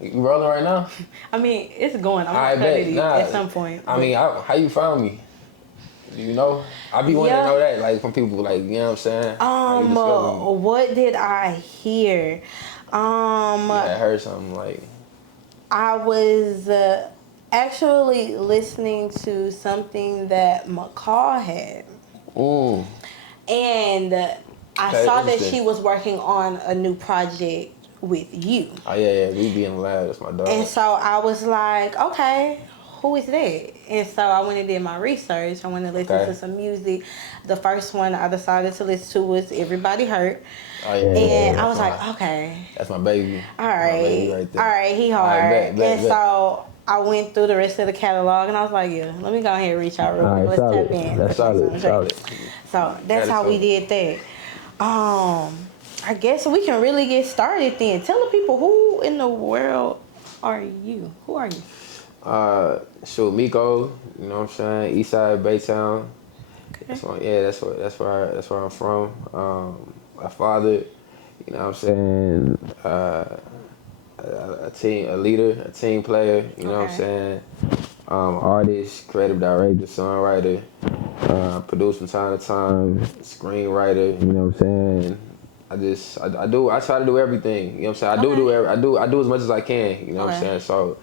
You rolling right now? I mean, it's going. I'm I gonna cut bet. it Nah. at some point. I mean, how you found me? You know, I be wanting to know that, like from people, like you know what I'm saying. How you discover me? What did I hear? You had heard something like. I was actually listening to something that McCall had. And I saw that she was working on a new project with you. Oh yeah, we be in the lab. That's my dog. And so I was like, okay, who is that? And so I went and did my research. I went to listen to some music. The first one I decided to listen to was Everybody Hurt. Oh yeah. And I was like, okay. That's my baby. All right. My baby right there. All right, he hard. Bet. So I went through the rest of the catalog and I was like, yeah, let me go ahead and reach out real quick. Let's tap in. That's solid. So that's how we did that. I guess we can really get started then. Tell the people, who in the world are you? Who are you? Shoot, Miquo, you know what I'm saying? Eastside Baytown. Okay. That's where I'm from. My father, you know what I'm saying? A leader, a team player, you know what I'm saying? Artist, creative director, songwriter, produce from time to time, screenwriter, you know what I'm saying? I try to do everything, you know what I'm saying? I do as much as I can, you know what I'm saying? So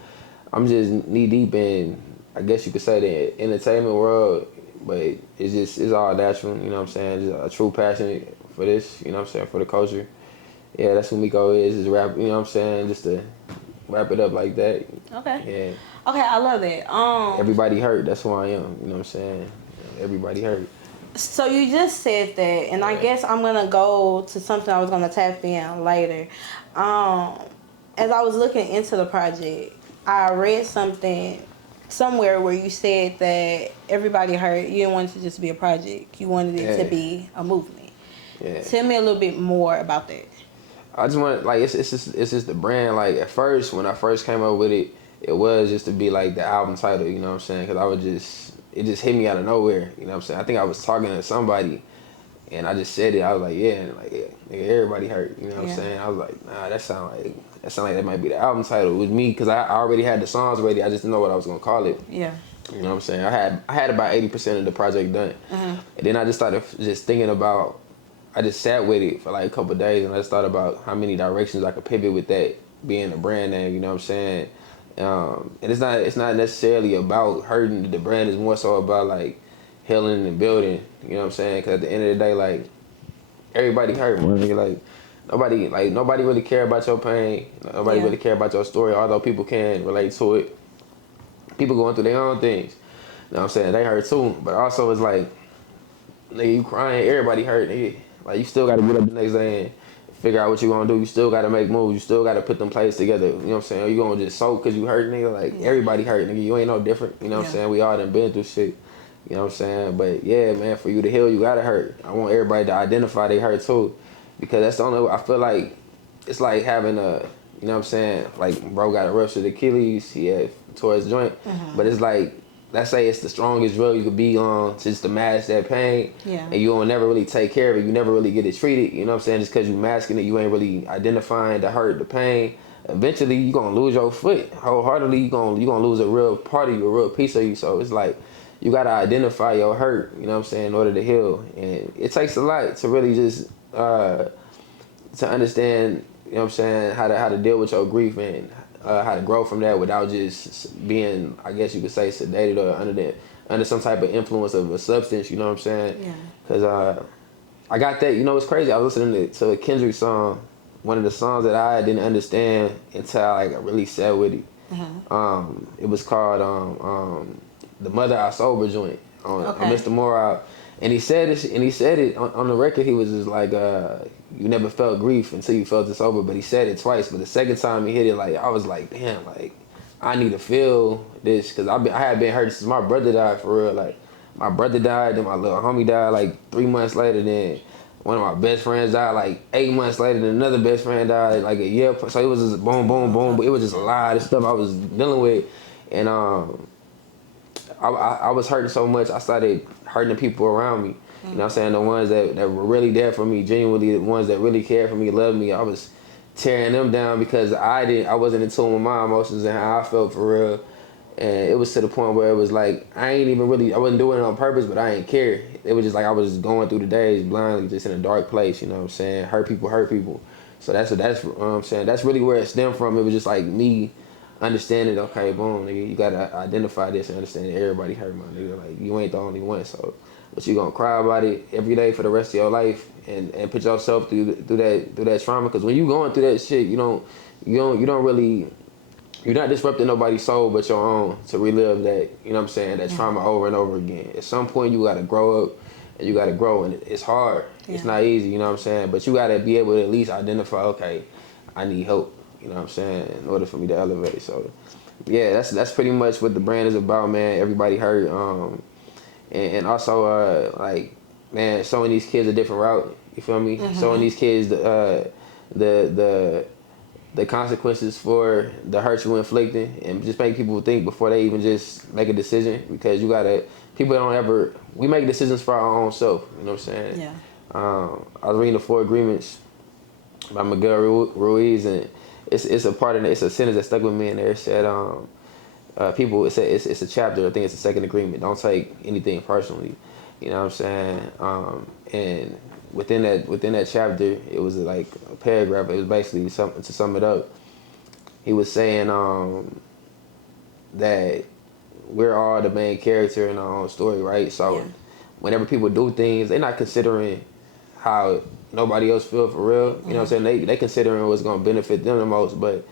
I'm just knee deep in, I guess you could say, the entertainment world, but it's all natural, you know what I'm saying? Just a true passion for this, you know what I'm saying, for the culture. Yeah, that's what Miquo is rap, you know what I'm saying? Just to wrap it up like that. Okay. Yeah. Okay, I love that. Everybody hurt, that's who I am, you know what I'm saying? Everybody hurt. So you just said that, and I guess I'm gonna go to something I was gonna tap in later. As I was looking into the project, I read something somewhere where you said that Everybody Hurt, you didn't want it to just be a project. You wanted it to be a movement. Yeah. Tell me a little bit more about that. I just want, like, it's just the brand. Like, at first, when I first came up with it, it was just to be like the album title, you know what I'm saying? Because it just hit me out of nowhere, you know what I'm saying? I think I was talking to somebody, and I just said it. I was like, yeah, everybody hurt, you know what I'm saying? I was like, nah, that sound like that might be the album title. It was me, because I already had the songs ready. I just didn't know what I was gonna call it. Yeah. You know what I'm saying? I had about 80% of the project done, and then I just started just thinking about. I just sat with it for like a couple of days, and I just thought about how many directions I could pivot with that being a brand name. You know what I'm saying? And it's not necessarily about hurting the brand. It's more so about like healing and building. You know what I'm saying? Because at the end of the day, like everybody hurt, man. Like nobody really care about your pain. Nobody really care about your story. Although people can relate to it. People going through their own things. You know what I'm saying? They hurt too. But also it's like, nigga, you crying. Everybody hurt, nigga. Like, you still got to get up the next day and figure out what you gonna do. You still got to make moves. You still got to put them plays together. You know what I'm saying? Or you gonna just soak because you hurt, nigga? Like, everybody hurt, nigga. You ain't no different. You know what I'm saying? We all done been through shit. You know what I'm saying? But, yeah, man, for you to heal, you got to hurt. I want everybody to identify they hurt, too. Because that's the only way. I feel like it's like having a, you know what I'm saying? Like, bro got a ruptured Achilles. He had tore his joint. But it's like, let's say it's the strongest drug you could be on just to mask that pain. Yeah. And you don't never really take care of it. You never really get it treated. You know what I'm saying? Just because you masking it, you ain't really identifying the hurt, the pain. Eventually, you going to lose your foot. Wholeheartedly, you gonna lose a real part of you, a real piece of you. So it's like, you got to identify your hurt, you know what I'm saying, in order to heal. And it takes a lot to really just, to understand, you know what I'm saying, how to deal with your grief and how to grow from that without just being, I guess you could say, sedated or under some type of influence of a substance, you know what I'm saying? Yeah. Because I got that, you know, it's crazy. I was listening to a Kendrick song, one of the songs that I didn't understand until I really sat with it. It was called The Mother I Sober joint on Mr. Morale. And he said it on the record. He was just like, you never felt grief until you felt it sober. But he said it twice. But the second time he hit it, like, I was like, damn, like, I need to feel this. Because I had been hurt since my brother died, for real. Like, my brother died, then my little homie died like 3 months later. Then one of my best friends died like 8 months later. Then another best friend died like a year. So it was just boom, boom, boom. But it was just a lot of stuff I was dealing with. And I was hurting so much, I started hurting the people around me. You know what I'm saying? The ones that were really there for me, genuinely, the ones that really cared for me, loved me. I was tearing them down because I wasn't in tune with my emotions and how I felt for real. And it was to the point where it was like I wasn't doing it on purpose, but I ain't care. It was just like I was going through the days blindly, just in a dark place. You know what I'm saying? Hurt people. So that's what I'm saying. That's really where it stemmed from. It was just like me understanding. Okay, boom, nigga, you gotta identify this and understand that everybody hurt, my nigga. Like you ain't the only one. So, but you gonna cry about it every day for the rest of your life and put yourself through that trauma. Because when you going through that shit, you don't really. You're not disrupting nobody's soul but your own to relive that, you know what I'm saying, that trauma over and over again. At some point, you got to grow up and you got to grow, and it's hard. Yeah. It's not easy, you know what I'm saying, but you got to be able to at least identify, okay, I need help, you know what I'm saying, in order for me to elevate. So, yeah, that's pretty much what the brand is about, man. Everybody hurt, and also, like, man, showing these kids a different route, you feel me? Showing these kids the consequences for the hurt you inflicting, and just make people think before they even just make a decision, because we make decisions for our own self, you know what I'm saying? Yeah. I was reading the 4 Agreements by Miguel Ruiz, and it's a sentence that stuck with me, and there it said, it's a chapter, I think it's the 2nd agreement, don't take anything personally, you know what I'm saying? And within that chapter, it was like a paragraph. It was basically something to sum it up. He was saying that we're all the main character in our own story, right? So whenever people do things, they're not considering how nobody else feel for real. You know what I'm saying? They considering what's gonna benefit them the most. But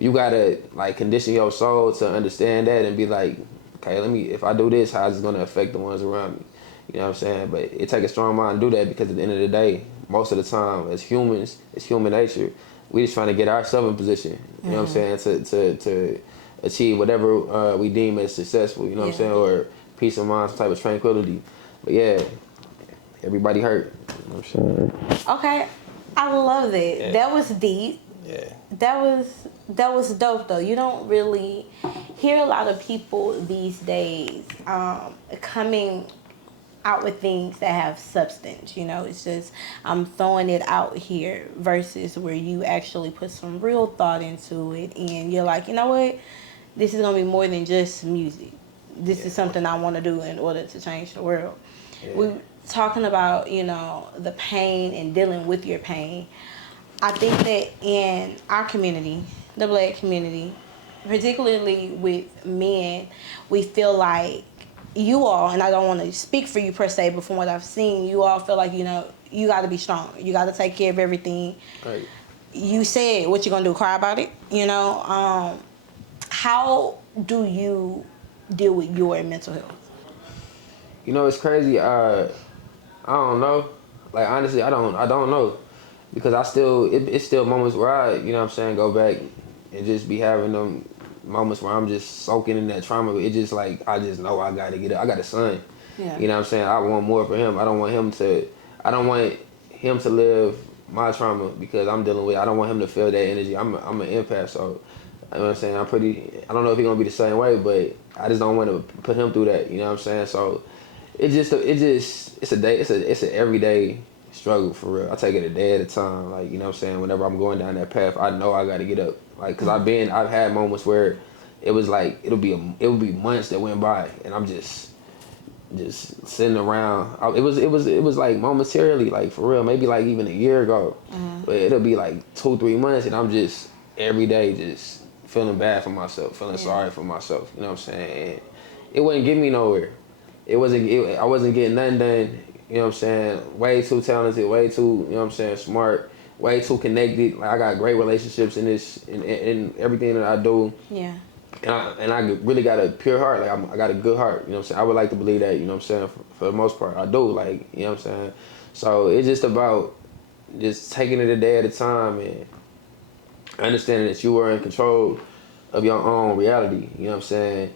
you gotta like condition your soul to understand that and be like, okay, if I do this, how's it gonna affect the ones around me? You know what I'm saying? But it takes a strong mind to do that, because at the end of the day, most of the time, as humans, it's human nature, we just trying to get ourselves in position, you know what I'm saying, to achieve whatever we deem as successful, you know what I'm saying, or peace of mind, some type of tranquility. But yeah, everybody hurt. You know what I'm saying? Okay, I love that. Yeah. That was deep. Yeah. That was dope though. You don't really hear a lot of people these days coming out with things that have substance, you know. It's just I'm throwing it out here versus where you actually put some real thought into it, and you're like, you know what, this is gonna be more than just music. This is something I want to do in order to change the world. We're talking about, you know, the pain and dealing with your pain. I think that in our community, the Black community, particularly with men, we feel like you all, and I don't want to speak for you per se, but from what I've seen, you all feel like, you know, you got to be strong. You got to take care of everything. Right. You said, what you going to do, cry about it? You know, how do you deal with your mental health? You know, it's crazy. I don't know. Like, honestly, I don't know. Because it's still moments where I, you know what I'm saying, go back and just be having them moments where I'm just soaking in that trauma. It just like, I just know I gotta get up. I got a son. Yeah. You know what I'm saying? I want more for him. I don't want him to live my trauma, because I'm dealing with it. I don't want him to feel that energy. I'm an empath, so you know what I'm saying? I don't know if he's gonna be the same way, but I just don't want to put him through that. You know what I'm saying? So it's an everyday struggle for real. I take it a day at a time. Like, you know what I'm saying? Whenever I'm going down that path, I know I got to get up. Like, cause I've had moments where it was like it would be months that went by, and I'm just sitting around. It was like momentarily, like for real, maybe like even a year ago. But it'll be like 2-3 months, and I'm just every day just feeling bad for myself, feeling sorry for myself. You know what I'm saying? And it wouldn't get me nowhere. I wasn't getting nothing done. You know what I'm saying? Way too talented, way too, you know what I'm saying, smart, way too connected. Like, I got great relationships in everything that I do. Yeah. And I really got a pure heart. Like, I got a good heart. You know what I'm saying? I would like to believe that, you know what I'm saying, for the most part. I do, like, you know what I'm saying? So it's just about just taking it a day at a time and understanding that you are in control of your own reality. You know what I'm saying?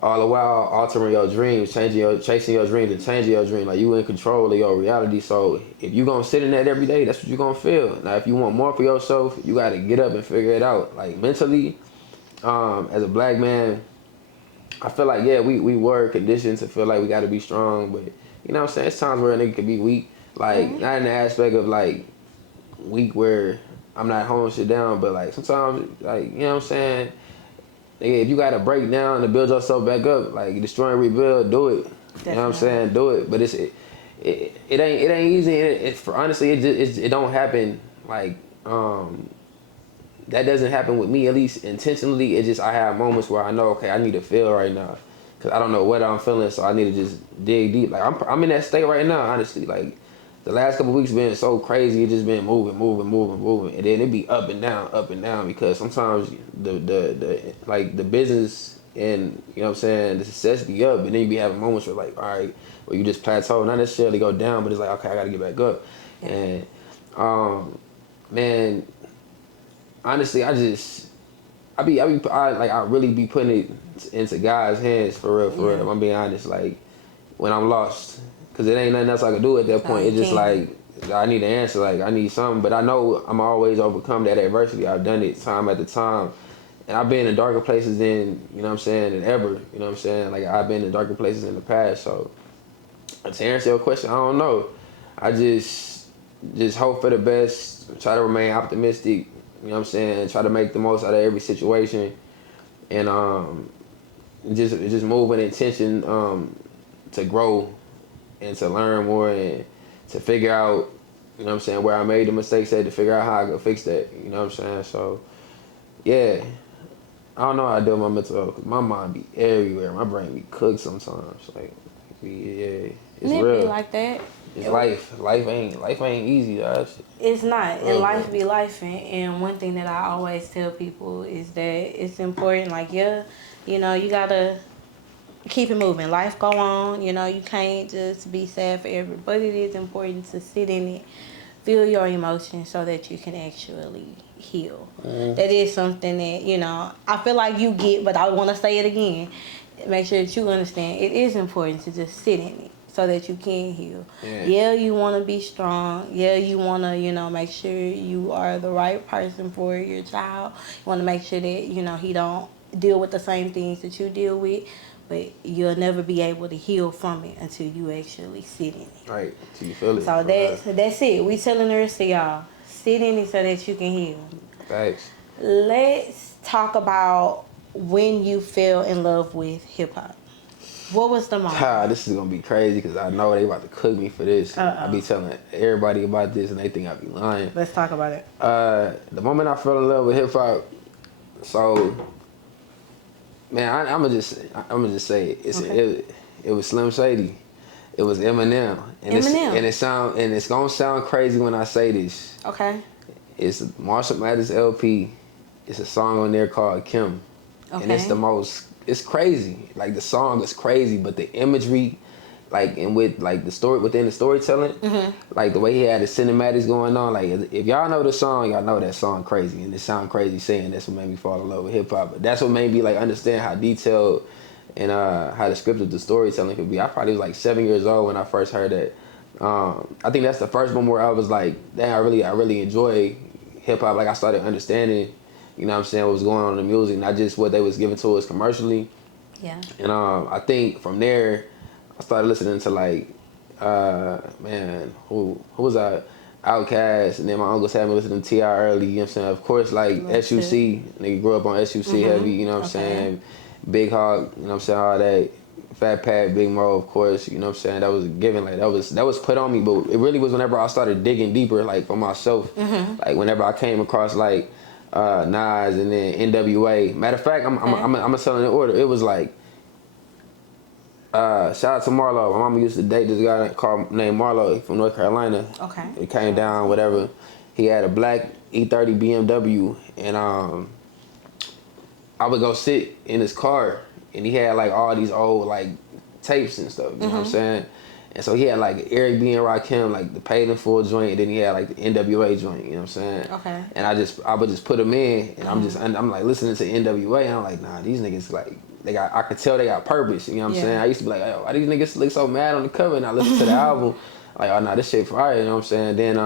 All the while altering your dreams, chasing your dreams and changing your dream. Like, you in control of your reality. So if you gonna sit in that every day, that's what you gonna feel. Now, if you want more for yourself, you gotta get up and figure it out. Like, mentally, as a Black man, I feel like, we were conditioned to feel like we gotta be strong, but you know what I'm saying? It's times where a nigga could be weak. Like, not in the aspect of like weak where I'm not holding shit down, but like sometimes, like, you know what I'm saying? If you gotta break down to build yourself back up, like destroy and rebuild, do it. Definitely. You know what I'm saying? Do it. But it ain't easy. Honestly, it don't happen like that doesn't happen with me, at least intentionally. It's just I have moments where I know, okay, I need to feel right now, cause I don't know what I'm feeling, so I need to just dig deep. Like I'm in that state right now, honestly. Like the last couple of weeks been so crazy. It just been moving, and then it be up and down, because sometimes the like the business and, you know what I'm saying, the success be up, and then you be having moments where like, all right, where you just plateau, not necessarily go down, but it's like, okay, I gotta get back up. Yeah. And man, honestly, I really be putting it into God's hands, for real. If I'm being honest, like when I'm lost, cause it ain't nothing else I can do at that point. It's just like I need an answer, like I need something. But I know I'm always overcome that adversity. I've done it time after time, and I've been in darker places than, you know what I'm saying, than ever. You know what I'm saying? Like I've been in darker places in the past. So to answer your question, I don't know. I just hope for the best. Try to remain optimistic. You know what I'm saying? Try to make the most out of every situation, and just move with intention to grow and to learn more and to figure out, you know what I'm saying, where I made the mistakes at, to figure out how I can fix that. You know what I'm saying? So yeah, I don't know how I deal with my mental health, 'cause my mind be everywhere. My brain be cooked sometimes. Like it's real. Be like that. It's life. Life ain't easy, guys. It's not, and life be life. And one thing that I always tell people is that it's important. Like, you know, you gotta keep it moving. Life go on. You know, you can't just be sad forever. But it is important to sit in it, feel your emotions, so that you can actually heal. That is something that, you know, I feel like you get, but I want to say it again. Make sure that you understand. It is important to just sit in it, so that you can heal. Yeah, you want to be strong. Yeah, you want to, you know, make sure you are the right person for your child. You want to make sure that, you know, he don't deal with the same things that you deal with. But you'll never be able to heal from it until you actually sit in it. Right, until you feel it. So that's it. We telling the rest of y'all, sit in it so that you can heal. Thanks. Let's talk about when you fell in love with hip hop. What was the moment? This is gonna be crazy, because I know they about to cook me for this. I be telling everybody about this and they think I be lying. Let's talk about it. The moment I fell in love with hip hop, so man, I'm gonna just say it. It was Slim Shady. It was Eminem. And it's gonna sound crazy when I say this. Okay. It's Marshall Mathers LP. It's a song on there called Kim. Okay. And it's crazy. Like the song is crazy, but the imagery, like, and with like the story within the storytelling, like the way he had the cinematics going on, like if y'all know the song, y'all know that song crazy, and it sound crazy saying that's what made me fall in love with hip hop. But that's what made me like understand how detailed and how descriptive the storytelling could be. I probably was like 7 years old when I first heard that. I think that's the first one where I was like, damn, I really enjoy hip hop. Like I started understanding, you know what I'm saying, what was going on in the music, not just what they was giving to us commercially. Yeah. And I think from there, I started listening to like, man, who was I? Outkast, and then my uncles had me listening to T.I. early, you know what I'm saying? Of course, like SUC, nigga grew up on SUC heavy, you know what I'm saying? Big Hawk, you know what I'm saying, all that. Fat Pat, Big Mo, of course, you know what I'm saying? That was given, like that was put on me, but it really was whenever I started digging deeper, like for myself. Like whenever I came across like Nas and then NWA. Matter of fact, I'm gonna tell in order. It was like shout out to Marlo. My mama used to date this guy named Marlo from North Carolina. Okay. It came down, whatever. He had a black E30 BMW, and I would go sit in his car, and he had like all these old like tapes and stuff. You know what I'm saying? And so he had like Eric B. and Rakim, like the Paid in Full joint, and then he had like the NWA joint. You know what I'm saying? Okay. And I would just put them in, and I'm like listening to NWA, and I'm like, nah, these niggas like. I could tell they got purpose, you know what I'm saying? I used to be like, oh, why these niggas look so mad on the cover? And I listen to the album, like, oh, nah, this shit fire, you know what I'm saying? Then,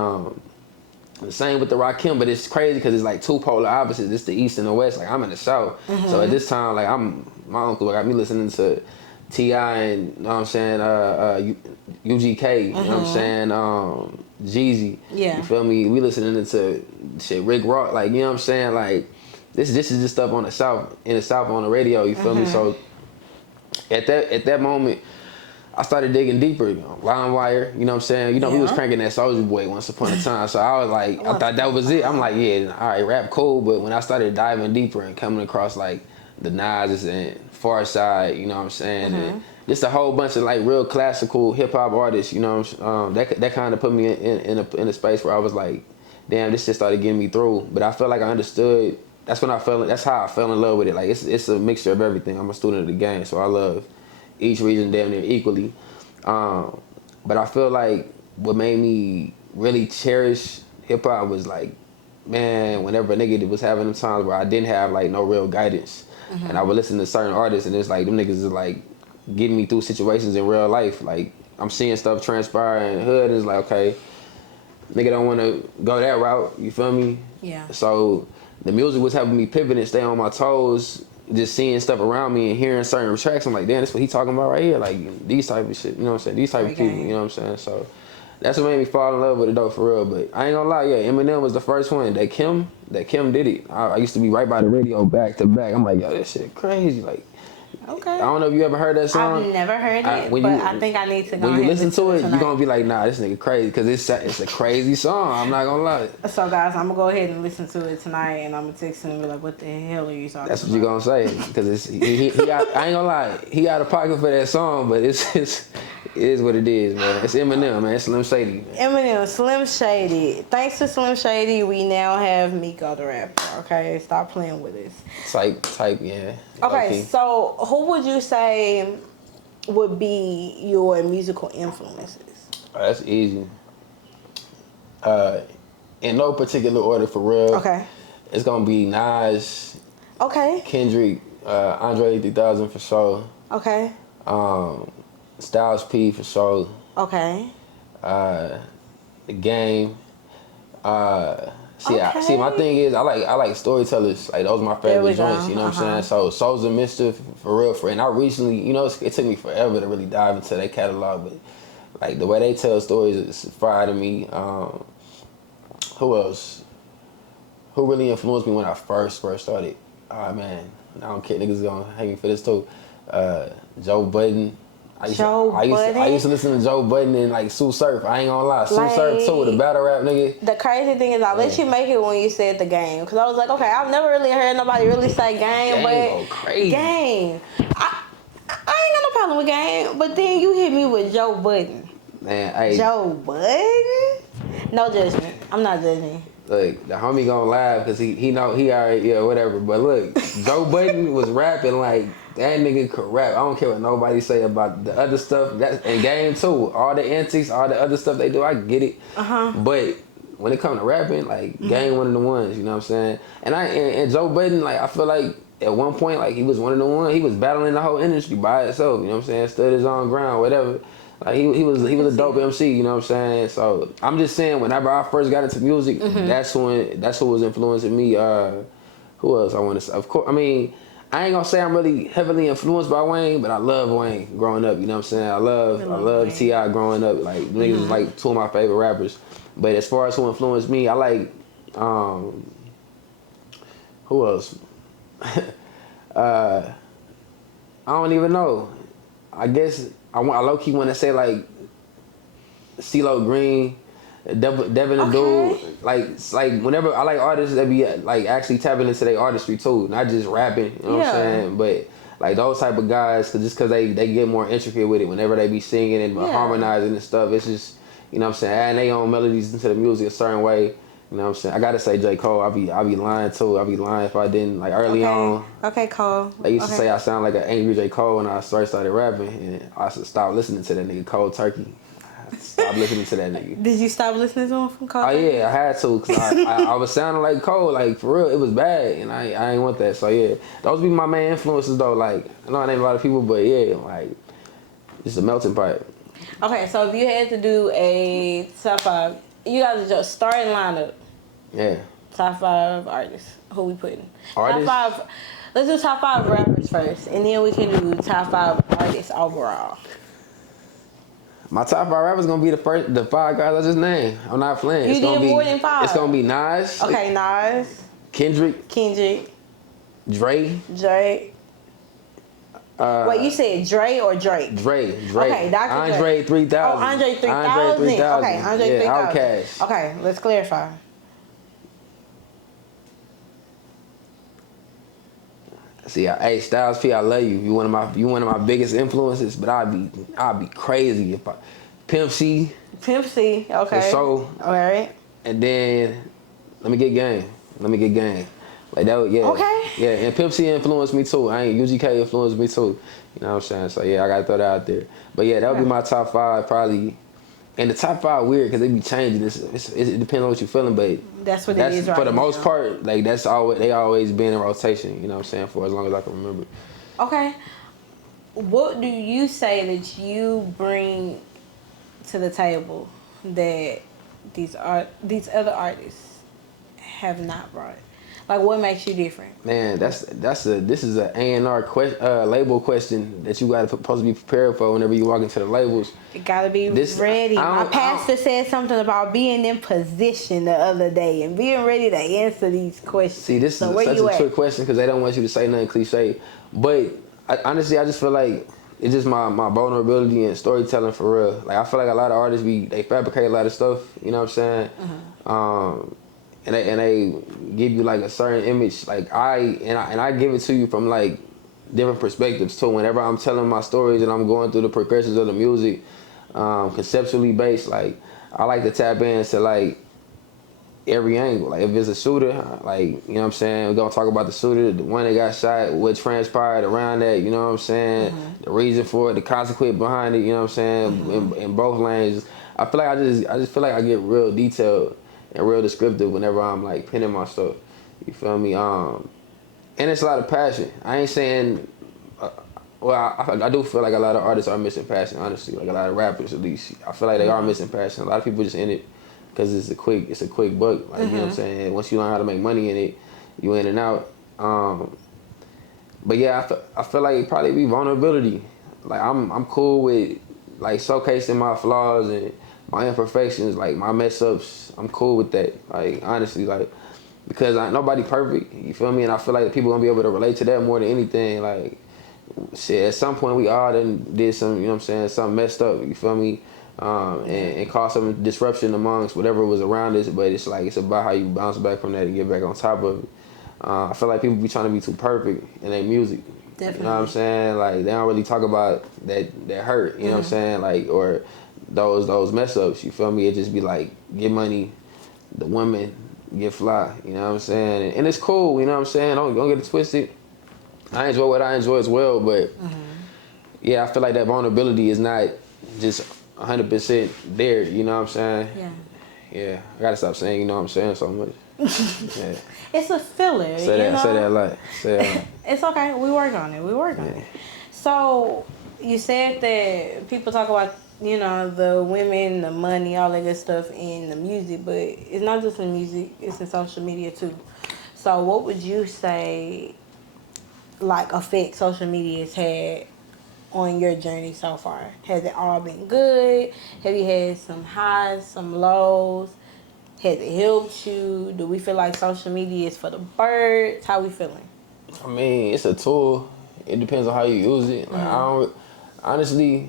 the same with the Rakim, but it's crazy because it's like two polar opposites. It's the East and the West. Like, I'm in the South. So at this time, like, my uncle got me listening to T.I. and, you know what I'm saying, UGK, you know what I'm saying? Jeezy. Yeah. You feel me? We listening to shit Rick Ross, like, you know what I'm saying? Like, this is just stuff on the South, in the South on the radio, you feel me? So at that moment, I started digging deeper, LimeWire, you know what I'm saying? You know, we was cranking that Soulja Boy once upon a time, so I was like, I thought that was it. I'm like, yeah, all right, rap cool, but when I started diving deeper and coming across like the Nas and Far Side, you know what I'm saying? And just a whole bunch of like real classical hip hop artists, you know, that kind of put me in a space where I was like, damn, this shit started getting me through. But I felt like I understood. That's when that's how I fell in love with it. Like it's a mixture of everything. I'm a student of the game, so I love each region damn near equally. But I feel like what made me really cherish hip hop was like, man, whenever a nigga was having them times where I didn't have like no real guidance, and I would listen to certain artists, and it's like them niggas is like getting me through situations in real life. Like I'm seeing stuff transpire in the hood, and it's like, okay, nigga don't want to go that route. You feel me? Yeah. So the music was helping me pivot and stay on my toes. Just seeing stuff around me and hearing certain tracks, I'm like, damn, that's what he talking about right here. Like these type of shit, you know what I'm saying? These type of people, you know what I'm saying? So that's what made me fall in love with it though, for real. But I ain't gonna lie, yeah, Eminem was the first one. That Kim did it. I used to be right by the radio back to back. I'm like, yo, this shit crazy. Like, okay. I don't know if you ever heard that song. I've never heard it, but I think I need to go when you listen to it, tonight. you're gonna be like, nah, this nigga crazy, because it's a crazy song. I'm not gonna lie. So guys, I'm gonna go ahead and listen to it tonight, and I'm gonna text him and be like, what the hell are you talking about? That's what you're gonna say, because he got, I ain't gonna lie, he out of pocket for that song, but it is what it is, man. It's Eminem, man. It's Slim Shady, man. Eminem, Slim Shady. Thanks to Slim Shady, we now have Miquo the rapper. Okay, stop playing with us. Type, yeah. Okay, so who would you say would be your musical influences? That's easy. In no particular order, for real. Okay. It's gonna be Nas. Okay. Kendrick, Andre 3000 for sure. Okay. Styles P for sure. Okay. The Game. See, my thing is I like storytellers. Like those are my favorite joints. You know what I'm saying? So Souls of Mischief for real. And I recently, you know, it took me forever to really dive into their catalog, but like the way they tell stories is fire to me. Who else? Who really influenced me when I first started? Oh man, I don't care. Niggas gonna hang me for this too. Joe Budden. I used to listen to Joe Budden and like Sue Surf. I ain't gonna lie, Sue Surf too, the battle rap nigga. The crazy thing is, I let you make it when you said the Game, because I was like, okay, I've never really heard nobody really say Game, but crazy. Game, I ain't got no problem with Game, but then you hit me with Joe Budden. Man, hey. Joe Budden? No judgment. I'm not judging. Look, the homie gonna laugh because he know he already, yeah, whatever. But look, Joe Budden was rapping like that nigga could rap. I don't care what nobody say about the other stuff. And Game too. All the antics, all the other stuff they do, I get it. But when it comes to rapping, like Game one of the ones, you know what I'm saying? And Joe Budden, like I feel like at one point, like he was one of the ones. He was battling the whole industry by himself. You know what I'm saying? Stood his own ground, whatever. Like he was a dope MC, you know what I'm saying? So I'm just saying, whenever I first got into music, that's who was influencing me. Who else I want to say? Of course, I mean, I ain't gonna say I'm really heavily influenced by Wayne, but I love Wayne growing up. You know what I'm saying? I love T.I. growing up. Like niggas is like two of my favorite rappers. But as far as who influenced me, I like who else? I don't even know. I guess I low-key want to say like CeeLo Green, Devin the Dude. Like whenever I like artists that be like actually tapping into their artistry too, not just rapping. You know what I'm saying? But like those type of guys, cause they get more intricate with it. Whenever they be singing and harmonizing and stuff, it's just, you know what I'm saying, adding their own melodies into the music a certain way. You know what I'm saying? I gotta say J. Cole. I'll be lying too. I'll be lying if I didn't. Like early on. Okay, Cole. They used to say I sound like an angry J. Cole when I first started rapping, and I stopped listening to that nigga Cold Turkey. I stopped listening to that nigga. Did you stop listening to him from Cole? Oh yeah, I had to, cause I was sounding like Cole, like for real. It was bad, and I ain't want that. So yeah, those be my main influences though. Like I know I name a lot of people, but yeah, like it's a melting pot. Okay, so if you had to do a top 5, you guys just starting lineup. Yeah. Top 5 artists. Who we putting? Artists? Top 5. Let's do top 5 rappers first, and then we can do top 5 artists overall. My top 5 rappers gonna be the 5 guys I just named. I'm not playing. You did more than 5. It's gonna be Nas. Okay, Nas. Kendrick. Dre. Drake. Wait, you said Dre or Drake? Dre. Okay, Dr. Andre 3000. Oh, Andre 3000. Okay, Andre 3000. Outkast. Okay, let's clarify. See, hey Styles P, I love you. You one of my biggest influences, but I'd be crazy if Pimp C. Okay. So, all right. And then let me get game. Like that, yeah. Okay. Yeah, and Pimp C influenced me too. UGK influenced me too. You know what I'm saying? So yeah, I gotta throw that out there. But yeah, that would be my top 5 probably. And the top 5 weird because they be changing. It depends on what you're feeling, but that's what it is right for the now. most part. Like they always been in rotation. You know what I'm saying? For as long as I can remember. Okay. What do you say that you bring to the table that these other artists have not brought? Like, what makes you different? Man, this is an A&R label question that you gotta supposed to be prepared for whenever you walk into the labels. You gotta be ready. My pastor said something about being in position the other day and being ready to answer these questions. See, this is such a trick question because they don't want you to say nothing cliche. But honestly, I just feel like it's just my vulnerability and storytelling for real. Like I feel like a lot of artists they fabricate a lot of stuff. You know what I'm saying? Mm-hmm. And they give you like a certain image. Like I give it to you from like different perspectives too. Whenever I'm telling my stories and I'm going through the progressions of the music, conceptually based, like I like to tap into like every angle. Like if it's a shooter, like you know what I'm saying, we're gonna talk about the shooter, the one that got shot, what transpired around that, you know what I'm saying, the reason for it, the consequence behind it, you know what I'm saying, in both lanes. I feel like I just feel like I get real detailed and real descriptive whenever I'm like penning my stuff. You feel me? And it's a lot of passion. I ain't saying, I do feel like a lot of artists are missing passion, honestly. Like a lot of rappers, at least. I feel like they are missing passion. A lot of people just in it because it's a quick buck. Like you know what I'm saying. Once you learn how to make money in it, you in and out. But yeah, I feel like it probably be vulnerability. Like I'm cool with like showcasing my flaws and my imperfections, like my mess ups. I'm cool with that. Like honestly, like because nobody perfect. You feel me? And I feel like people gonna be able to relate to that more than anything. Like shit, at some point we all done did some, you know what I'm saying, something messed up. You feel me? And caused some disruption amongst whatever was around us. But it's like it's about how you bounce back from that and get back on top of it. I feel like people be trying to be too perfect in their music. Definitely. You know what I'm saying? Like they don't really talk about that hurt. You know what I'm saying? Like or those mess ups, you feel me? It just be like, get money, the women, get fly, you know what I'm saying? And it's cool, you know what I'm saying? Don't get it twisted. I enjoy what I enjoy as well, but yeah, I feel like that vulnerability is not just 100% there, you know what I'm saying? Yeah. Yeah, I gotta stop saying, you know what I'm saying, so much. Yeah. It's a filler, say that a lot. Say that a lot. It's okay, we work on it. So, you said that people talk about, you know, the women, the money, all that good stuff in the music, but it's not just in music, it's in social media too. So what would you say, like, effect social media has had on your journey so far? Has it all been good? Have you had some highs, some lows? Has it helped you? Do we feel like social media is for the birds? How we feeling? I mean, it's a tool. It depends on how you use it. Like, honestly,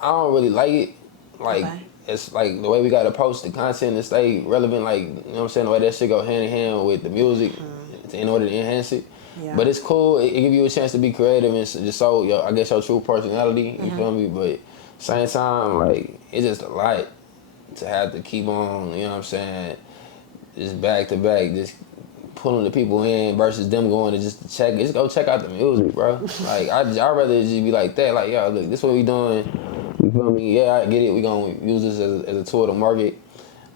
I don't really like it. Like, it's like the way we gotta post the content and stay relevant, like, you know what I'm saying, the way that shit go hand in hand with the music in order to enhance it. Yeah. But it's cool. It give you a chance to be creative and just show your, I guess, your true personality. You feel me? But same time, like, it's just a lot to have to keep on, you know what I'm saying, just back to back, just pulling the people in versus them going to just go check out the music, bro. Like, I'd rather just be like that. Like, yo, look, this what we doing. You feel me? Yeah, I get it. We gonna use this as a tool to market.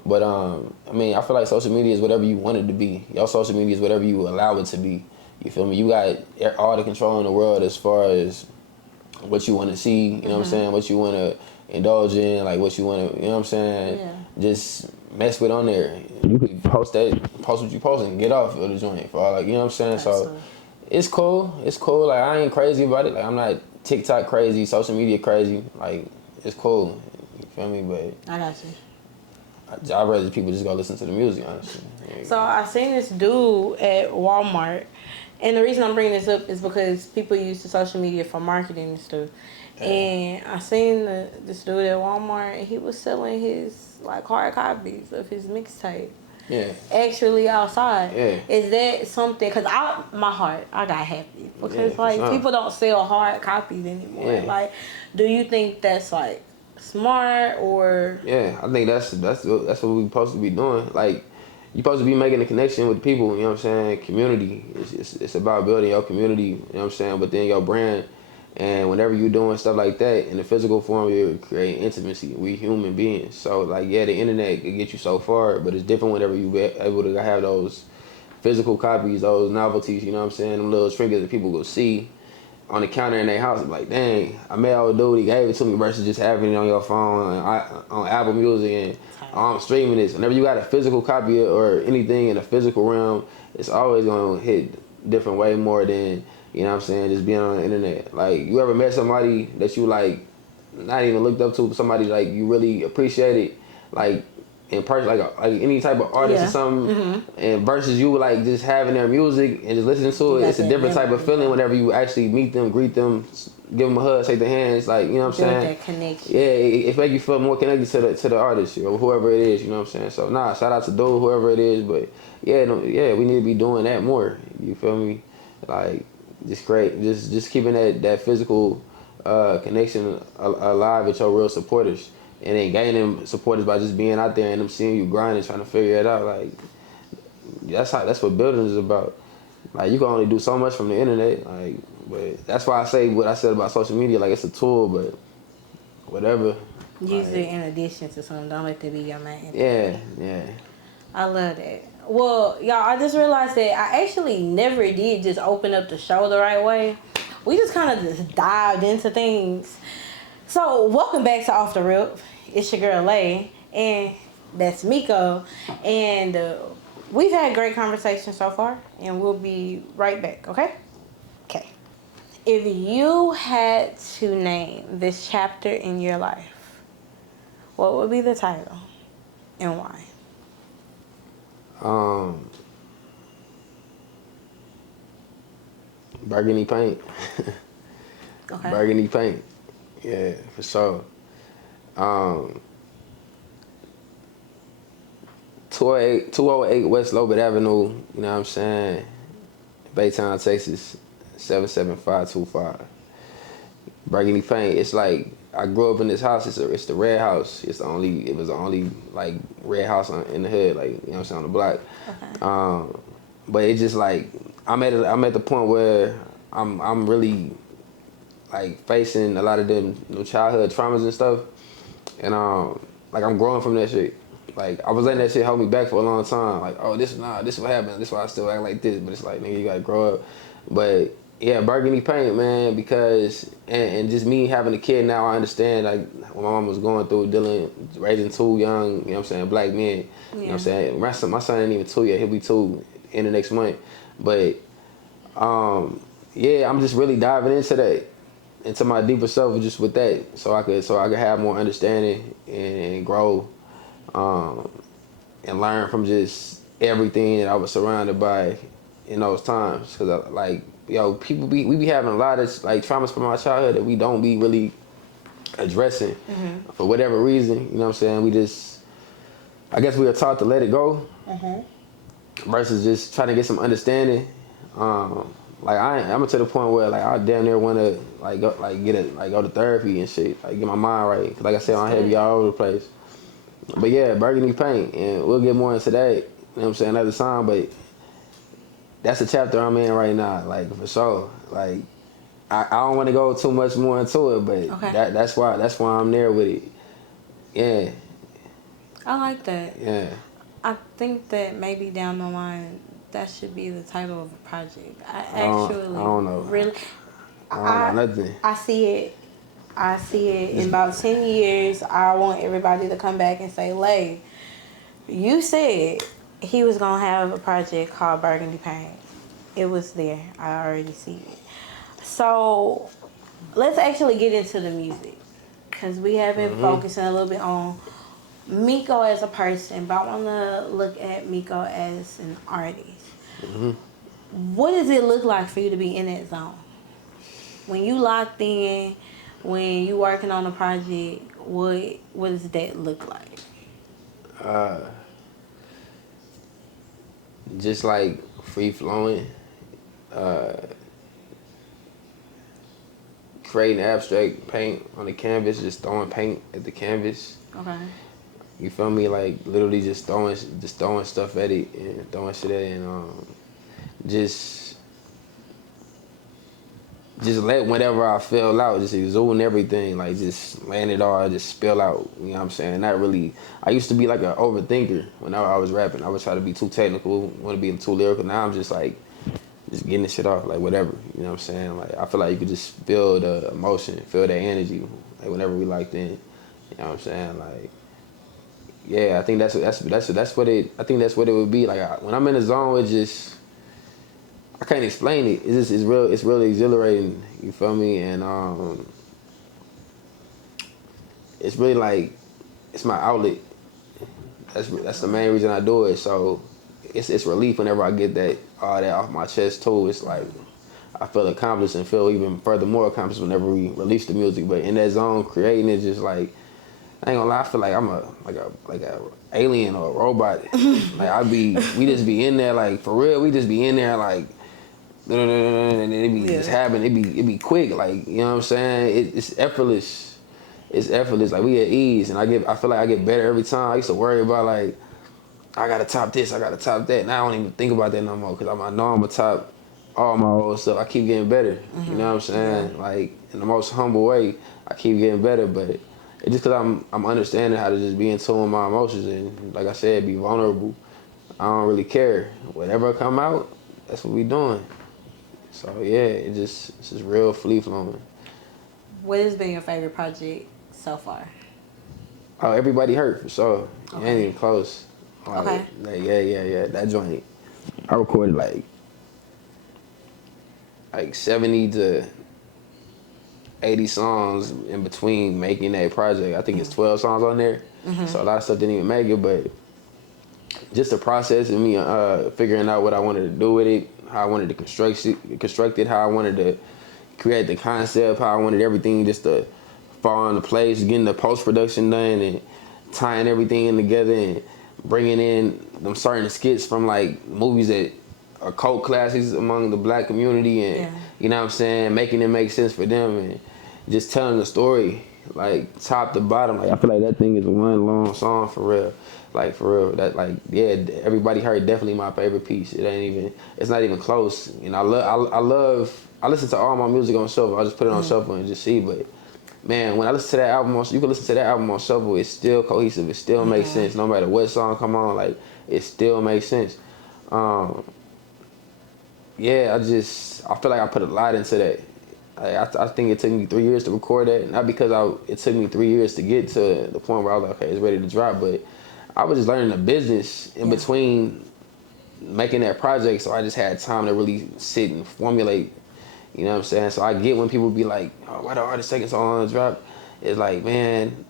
But I mean, I feel like social media is whatever you want it to be. Your social media is whatever you allow it to be. You feel me? You got all the control in the world as far as what you want to see. You know what I'm saying? What you want to indulge in, like what you want to. You know what I'm saying? Yeah. Just mess with on there. You can post what you post and get off of the joint for all, like, you know what I'm saying? Absolutely. So it's cool. It's cool. Like, I ain't crazy about it. Like, I'm not TikTok crazy, social media crazy. Like, it's cool. You feel me? But I got you. I'd rather people just go listen to the music, honestly. So I seen this dude at Walmart, and the reason I'm bringing this up is because people use the social media for marketing and stuff. And I seen this dude at Walmart, and he was selling his like hard copies of his mixtape. Yeah. Actually outside. Yeah. Is that something? Cause I got happy because Yeah, like sure. people don't sell hard copies anymore. Yeah. Like, do you think that's like smart or? Yeah, I think that's what we supposed to be doing. Like, you supposed to be making a connection with people. You know what I'm saying? Community. It's about building your community. You know what I'm saying? But then your brand. And whenever you're doing stuff like that in the physical form, you create intimacy. We human beings. So like, yeah, the internet can get you so far, but it's different whenever you be able to have those physical copies, those novelties. You know what I'm saying? Them little trinkets that people go see on the counter in their house. I'm like, dang, I met old dude, he gave it to me versus just having it on your phone on Apple Music and I'm streaming this. Whenever you got a physical copy or anything in a physical realm, it's always gonna hit different way more than, you know what I'm saying, just being on the internet. Like, you ever met somebody that you like not even looked up to, somebody like you really appreciated, like in person, like any type of artist or something, and versus you like just having their music and just listening to it, it's a different type of feeling whenever you actually meet them, greet them, give them a hug, shake their hands, like, you know what I'm saying? That connection. Yeah, it make you feel more connected to the artist or whoever it is, you know what I'm saying? So nah, shout out to dude, whoever it is, but yeah, we need to be doing that more. You feel me? Like, just keeping that physical connection alive with your real supporters. And then gaining supporters by just being out there and them seeing you grinding, trying to figure it out. Like, that's what building is about. Like, you can only do so much from the internet. Like, but that's why I say what I said about social media. Like, it's a tool, but whatever. Use it in addition to something. Don't let that be your main. Yeah. I love that. Well, y'all, I just realized that I actually never did just open up the show the right way. We just kind of just dived into things. So, welcome back to Off the Rip. It's your girl, Lay, and that's Miquo. And we've had great conversation so far, and we'll be right back, okay? Okay. If you had to name this chapter in your life, what would be the title and why? Burgundy paint. Okay. Burgundy paint. Yeah, for sure. 208 West Lobet Avenue, you know what I'm saying? Baytown, Texas, 77525. Burgundy paint. It's like, I grew up in this house. It's the red house. It was the only like red house in the hood, like, you know what I'm saying, on the block. Okay. But it just like, I'm at the point where I'm really like facing a lot of them childhood traumas and stuff, and like, I'm growing from that shit. Like, I was letting that shit hold me back for a long time. Like, oh, this is what happened. This is why I still act like this. But it's like, nigga, you gotta grow up. But yeah, burgundy paint, man, because and just me having a kid now, I understand like what my mom was going through, raising two young, you know what I'm saying, black men. Yeah. You know what I'm saying? My son ain't even 2 yet. He'll be 2 in the next month. But yeah, I'm just really diving into my deeper self just with that, so I could have more understanding and grow, and learn from just everything that I was surrounded by in those times. Cause we be having a lot of like traumas from our childhood that we don't be really addressing for whatever reason. You know what I'm saying? I guess we were taught to let it go versus just trying to get some understanding. Like, I'm to the point where like I damn near want to go to therapy and shit, like get my mind right. Cause like I said, my head be all over the place. But yeah, burgundy paint, and we'll get more into that. You know what I'm saying? Another song, but that's the chapter I'm in right now. Like, for sure. Like, I don't want to go too much more into it, but that's why I'm there with it. Yeah. I like that. Yeah. I think that maybe down the line, that should be the title of a project. I don't know. Really, I don't know nothing. I see it in about 10 years. I want everybody to come back and say, Lay, you said he was going to have a project called Burgundy Paint. It was there. I already see it. So let's actually get into the music. because we have been focusing a little bit on Miquo as a person, but I want to look at Miquo as an artist. What does it look like for you to be in that zone? When you locked in, when you working on a project, what does that look like? Just like free flowing, creating abstract paint on the canvas, just throwing paint at the canvas. Okay. You feel me? Like literally just throwing stuff at it and throwing shit at it, and just let whatever I feel out, just exuding everything, like just letting it all just spill out. You know what I'm saying? Not really. I used to be like an overthinker when I was rapping. I would try to be too technical, want to be too lyrical. Now I'm just like, just getting the shit off, like whatever. You know what I'm saying? Like I feel like you could just feel the emotion, feel the energy, like whenever we locked in. You know what I'm saying? Like, yeah, I think that's what it. I think that's what it would be like. When I'm in the zone, it just, I can't explain it. It's really exhilarating. You feel me? And it's really like, it's my outlet. That's the main reason I do it. So it's relief whenever I get all that off my chest too. It's like I feel accomplished and feel even further more accomplished whenever we release the music. But in that zone, creating it, just like, I ain't gonna lie, I feel like I'm like a alien or a robot. Like we just be in there, like for real. We just be in there like, and it be just happening. It be quick, like, you know what I'm saying. It's effortless. It's effortless. Like we at ease, and I feel like I get better every time. I used to worry about like, I gotta top this, I gotta top that. Now I don't even think about that no more because I know I'm gonna top all my old stuff. I keep getting better. You know what I'm saying? Yeah. Like in the most humble way, I keep getting better, but it's just because I'm understanding how to just be in tune with my emotions and, like I said, be vulnerable. I don't really care. Whatever come out, that's what we doing. So yeah, it's just real free flowing. What has been your favorite project so far? Oh, Everybody Hurt for sure. Okay. Ain't even close. Like, okay. Yeah. That joint, I recorded like 70 to 80 songs in between making that project. I think it's 12 songs on there. So a lot of stuff didn't even make it, but just the process of me figuring out what I wanted to do with it, how I wanted to construct it, how I wanted to create the concept, how I wanted everything just to fall into place, getting the post-production done and tying everything in together and bringing in them certain skits from like movies that are cult classics among the black community and, you know what I'm saying, making it make sense for them and just telling the story like top to bottom. Like I feel like that thing is one long song for real. Like for real, that like, yeah, Everybody Hurt definitely my favorite piece. It's not even close. You know, I listen to all my music on shuffle. I just put it on shuffle and just see. But man, when I listen to that album, you can listen to that album on shuffle. It's still cohesive. It still makes sense. No matter what song come on, like it still makes sense. Yeah, I feel like I put a lot into that. I think it took me 3 years to record that. Not because it took me 3 years to get to the point where I was like, okay, it's ready to drop, but I was just learning the business in between making that project, so I just had time to really sit and formulate, you know what I'm saying? So I get when people be like, oh, why the artist taking so long to drop? It's like, man,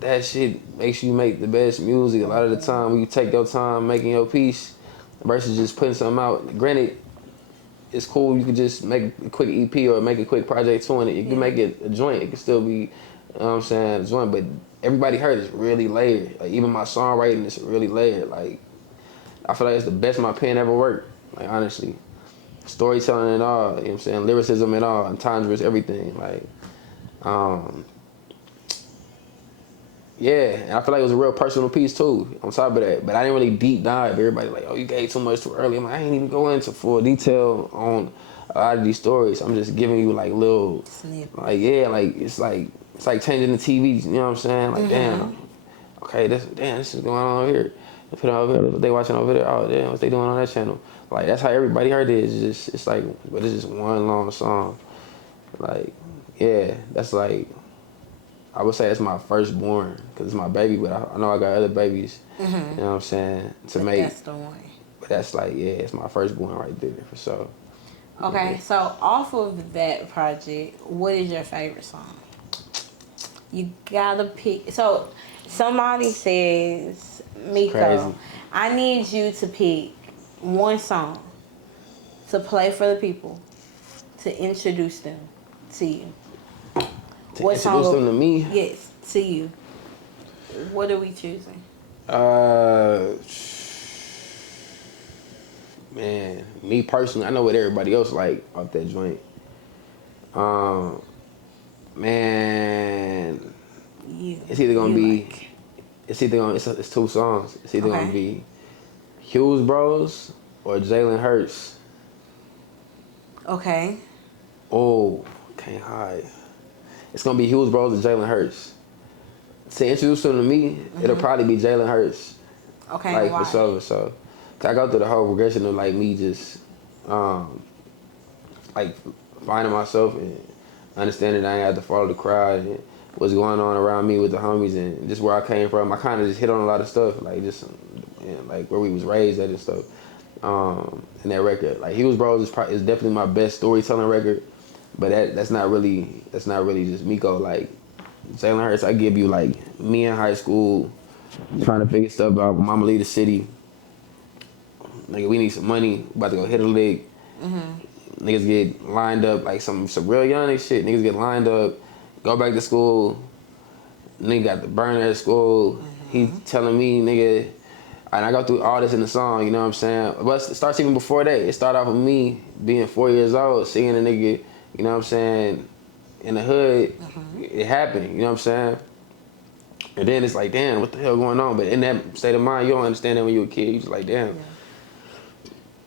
that shit makes you make the best music a lot of the time when you take your time making your piece versus just putting something out. Granted, it's cool, you could just make a quick EP or make a quick project to it. You can make it a joint, it can still be, you know what I'm saying, a joint, but Everybody Hurt is really layered. Like even my songwriting is really layered. Like I feel like it's the best my pen ever worked. Like honestly, storytelling and all. You know what I'm saying, lyricism and all, entendres, everything. Like, yeah, and I feel like it was a real personal piece too. On top of that, but I didn't really deep dive. Everybody like, oh, you gave too much too early. I'm like, I ain't even go into full detail on a lot of these stories. I'm just giving you like little, like it's like changing the TV. You know what I'm saying? Like damn, okay, this is going on over here. They put it over here. What they watching over there? Oh damn, what they doing on that channel? Like that's how Everybody Heard it. It's like, but it's just one long song. Like yeah, that's like, I would say it's my firstborn because it's my baby, but I know I got other babies. You know what I'm saying? To make. That's the one. But that's like, yeah, it's my firstborn right there for sure. Okay, so off of that project, what is your favorite song? You gotta pick. So somebody says, Crazy. Miquo, I need you to pick one song to play for the people to introduce them to you. To what introduce them to me? Yes, to you. What are we choosing? Man, me personally, I know what everybody else like off that joint. Man, it's either gonna be, like. It's two songs. It's either gonna be Hughes Bros or Jalen Hurts. Okay. Oh, can't hide. It's gonna be Hughes Bros or Jalen Hurts. To introduce them to me, it'll probably be Jalen Hurts. Okay. Like why? for sure. I go through the whole progression of like me just like finding myself and understanding that I ain't have to follow the crowd and what's going on around me with the homies and just where I came from. I kind of just hit on a lot of stuff, like just like where we was raised at and stuff. In that record, like Hughes Bros is definitely my best storytelling record, but that's not really just Miquo. Like Jalen Hurts, I give you like me in high school trying to figure stuff out. Mama leave the city. Nigga, we need some money. About to go hit a lick. Niggas get lined up like some real young shit. Niggas get lined up, go back to school. Nigga got the burner at school. He telling me, nigga, and I go through all this in the song, you know what I'm saying? But it starts even before that. It started off with me being 4 years old, seeing a nigga, you know what I'm saying, in the hood. It happening, you know what I'm saying? And then it's like, damn, what the hell going on? But in that state of mind, you don't understand that when you're a kid. You just like, damn.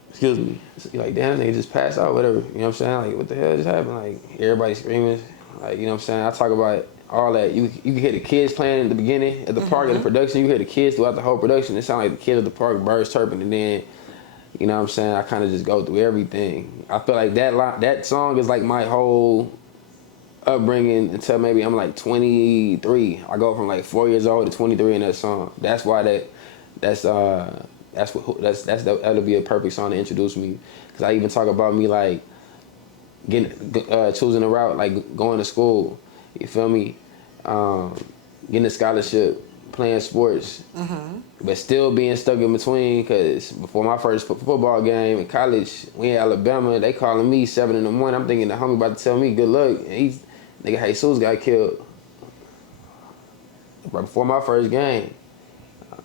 Excuse me. You're like, damn, nigga just passed out, whatever. You know what I'm saying? Like, what the hell just happened? Like, everybody screaming. Like, you know what I'm saying? I talk about all that. You can hear the kids playing at the beginning, at the park, at the production. You hear the kids throughout the whole production. It sounds like the kids at the park, birds chirping. And then, you know what I'm saying? I kind of just go through everything. I feel like that song is like my whole upbringing until maybe I'm like 23. I go from like 4 years old to 23 in that song. That's why that'll be a perfect song to introduce me. Cause I even talk about me like choosing a route, like going to school. You feel me? Getting a scholarship, playing sports, but still being stuck in between. Cause before my first football game in college, we in Alabama. They calling me 7 in the morning. I'm thinking the homie about to tell me good luck. And nigga Jesus got killed right before my first game.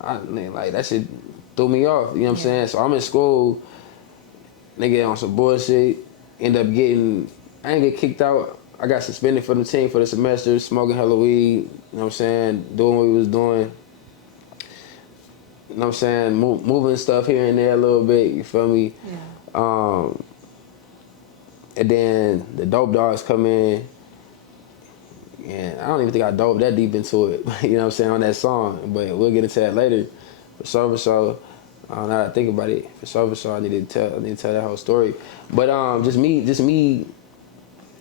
Like that shit threw me off, you know what I'm saying? So I'm in school, nigga on some bullshit, end up getting, I ain't get kicked out. I got suspended from the team for the semester, smoking hella weed, you know what I'm saying? Doing what we was doing. You know what I'm saying? Moving stuff here and there a little bit, you feel me? Yeah. And then the dope dogs come in, and I don't even think I dove that deep into it, you know what I'm saying, on that song, but we'll get into that later. For sure. Now that I think about it, for sure, I need to tell that whole story. But just me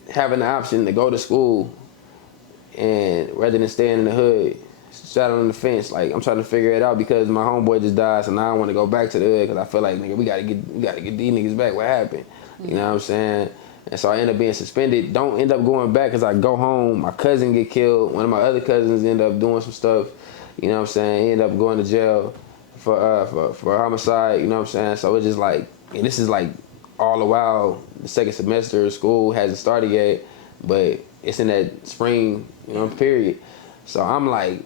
having the option to go to school, and rather than staying in the hood, straddling on the fence, like I'm trying to figure it out because my homeboy just died, so now I want to go back to the hood because I feel like nigga, we gotta get these niggas back. What happened? You know what I'm saying? And so I end up being suspended. Don't end up going back because I go home. My cousin get killed. One of my other cousins end up doing some stuff. You know what I'm saying? He end up going to jail for homicide, you know what I'm saying? So it's just like, and this is like all the while the second semester of school hasn't started yet, but it's in that spring, you know, period. So I'm like,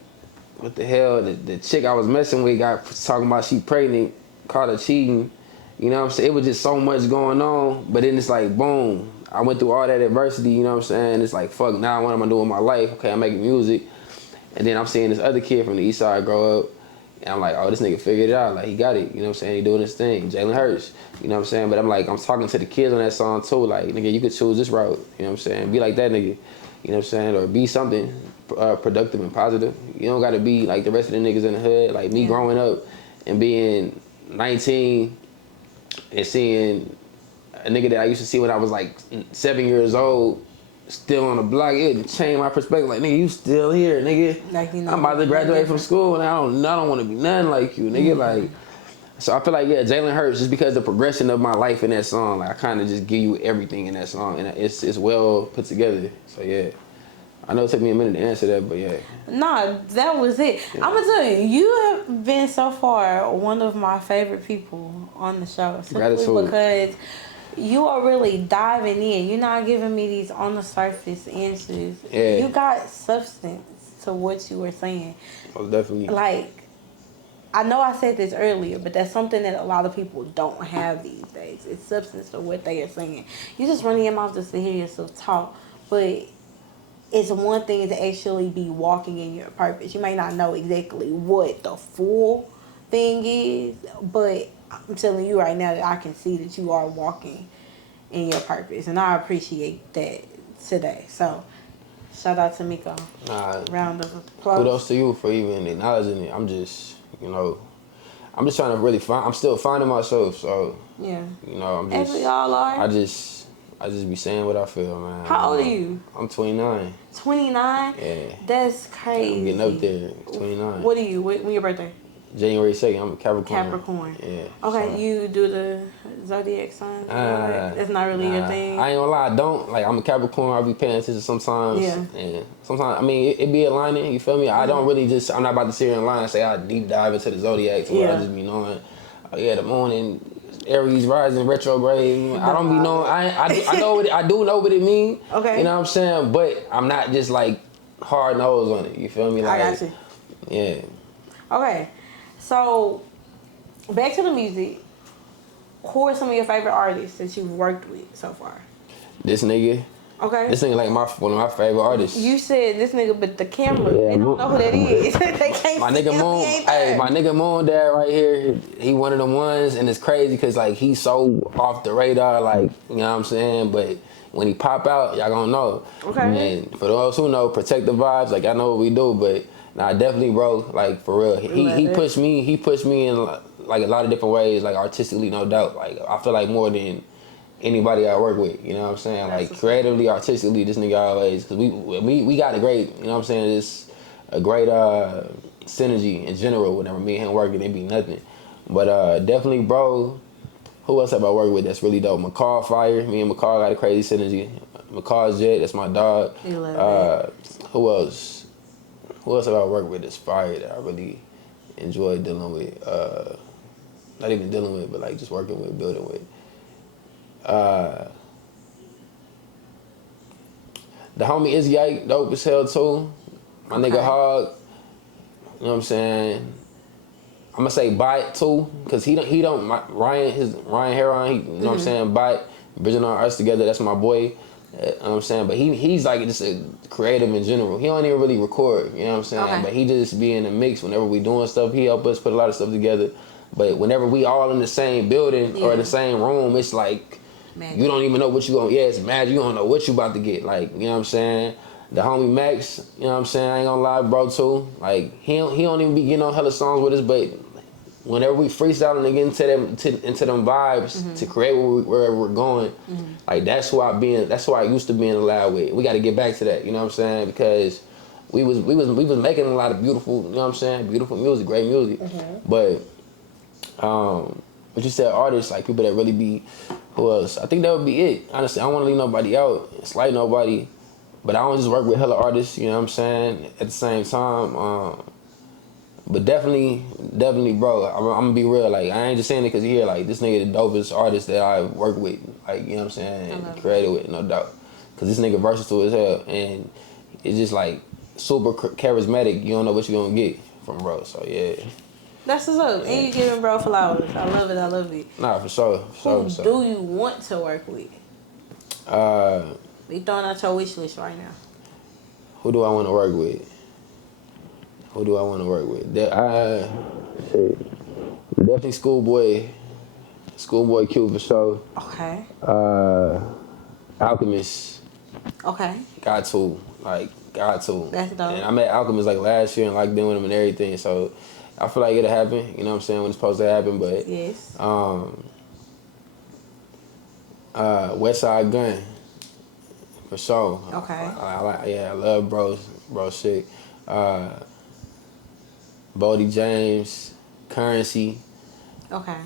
what the hell? The chick I was messing with got talking about she pregnant, caught her cheating, you know what I'm saying? It was just so much going on, but then it's like, boom, I went through all that adversity, you know what I'm saying? It's like, fuck, now what am I doing with my life? Okay, I'm making music. And then I'm seeing this other kid from the east side grow up. And I'm like, oh, this nigga figured it out. Like, he got it. You know what I'm saying? He doing his thing. Jalen Hurts. You know what I'm saying? But I'm like, I'm talking to the kids on that song, too. Like, nigga, you could choose this route. You know what I'm saying? Be like that nigga. You know what I'm saying? Or be something productive and positive. You don't got to be like the rest of the niggas in the hood. Like, me growing up and being 19 and seeing a nigga that I used to see when I was like 7 years old still on the block, it changed my perspective. Like, nigga, you still here, nigga. Like, you know, I'm about to graduate from school, and I don't want to be nothing like you, nigga. Like, so I feel like Jalen Hurts just because the progression of my life in that song. Like, I kind of just give you everything in that song, and it's well put together. So yeah. I know it took me a minute to answer that, but yeah. Nah, that was it. Yeah. I'm gonna tell you, you have been so far one of my favorite people on the show. Simply because you are really diving in. You're not giving me these on the surface answers. Yeah. You got substance to what you were saying. Oh, definitely. Like, I know I said this earlier, but that's something that a lot of people don't have these days. It's substance to what they are saying. You just running your mouth just to hear yourself talk, but it's one thing to actually be walking in your purpose. You may not know exactly what the full thing is, but I'm telling you right now that I can see that you are walking in your purpose, and I appreciate that today. So, shout out to Miquo. Round of applause. Kudos to you for even acknowledging it. I'm just, I'm just trying to really I'm still finding myself. So, yeah, I'm just. As we all are. I just be saying what I feel, man. How old are you? I'm 29. 29? Yeah. That's crazy. I'm getting up there. 29. What are you? When your birthday? January 2nd. I'm a Capricorn. Capricorn. Yeah. Okay, so. You do the zodiac sign? That's not really your thing? I ain't gonna lie, I don't. Like, I'm a Capricorn. I'll be paying attention sometimes. Yeah. And sometimes, I mean, it be aligning, you feel me? I don't really just, I'm not about to sit here in line and say I deep dive into the zodiacs. Where I just be knowing, the morning, Aries rising retrograde. I don't be knowing. I know what I do know what it means. Okay. You know what I'm saying? But I'm not just like hard nosed on it. You feel me? Like, I got you. Yeah. Okay. So back to the music. Who are some of your favorite artists that you've worked with so far? This nigga. Okay. This nigga like one of my favorite artists. You said this nigga, but the camera, they don't know who that is. They can't my nigga Moon, hey, my nigga Moon Dad right here, he one of the ones, and it's crazy because like he's so off the radar, like, you know what I'm saying? But when he pop out, y'all gonna know. Okay. And for those who know, protect the vibes, like I know what we do, but nah, definitely, bro, like for real. He pushed me in like a lot of different ways, like artistically, no doubt. Like I feel like more than anybody I work with, you know what I'm saying? Like creatively, artistically, this nigga always, cause we got a great, you know what I'm saying? It's a great synergy in general. Whenever me and him working, it be nothing. But definitely, bro. Who else have I worked with that's really dope? McCall Fire. Me and McCall got a crazy synergy. McCall's Jet, that's my dog. You love it. Who else? Who else have I worked with that's fire that I really enjoy dealing with? Not even dealing with, but like just working with, building with. The homie Izzy Ike, dope as hell too. My nigga Hog, you know what I'm saying? I'm gonna say Bite too, cause Ryan Heron, you know what I'm saying? Bite, bridging our arts together, that's my boy. You know what I'm saying? But he's like just a creative in general. He don't even really record, you know what I'm saying? Okay. But he just be in the mix whenever we doing stuff. He help us put a lot of stuff together. But whenever we all in the same building or in the same room, it's like, magic. You don't even know what you gonna, it's magic. You don't know what you about to get. Like, you know what I'm saying? The homie Max, you know what I'm saying? I ain't gonna lie, bro, too. Like, he don't even be getting on hella songs with us, but whenever we freestyling and get into them vibes to create wherever we're going, like that's who I used to be in the lab with. We got to get back to that, you know what I'm saying? Because we was making a lot of beautiful, you know what I'm saying? Beautiful music, great music. But you said artists, like people that really be, who else? I think that would be it. Honestly, I don't want to leave nobody out, slight nobody, but I don't just work with hella artists, you know what I'm saying? At the same time, but definitely, bro, I'm gonna be real. Like, I ain't just saying it because here, like, this nigga the dopest artist that I work with, like, you know what I'm saying, and created with, no doubt. Because this nigga versatile as hell, and it's just, like, super charismatic. You don't know what you're gonna get from bro, so, yeah. That's what's up. And you giving bro flowers. I love it. Nah, for sure. Who do you want to work with? We throwing out your wish list right now. Who do I want to work with? Definitely Schoolboy Q for sure. Okay. Alchemist. Okay. Got to. That's dope. And I met Alchemist like last year and like doing him and everything, so I feel like it'll happen, you know what I'm saying, when it's supposed to happen, but yes. Westside Gun, for sure. Okay. I love bro shit. Bodie James, Currency. Okay.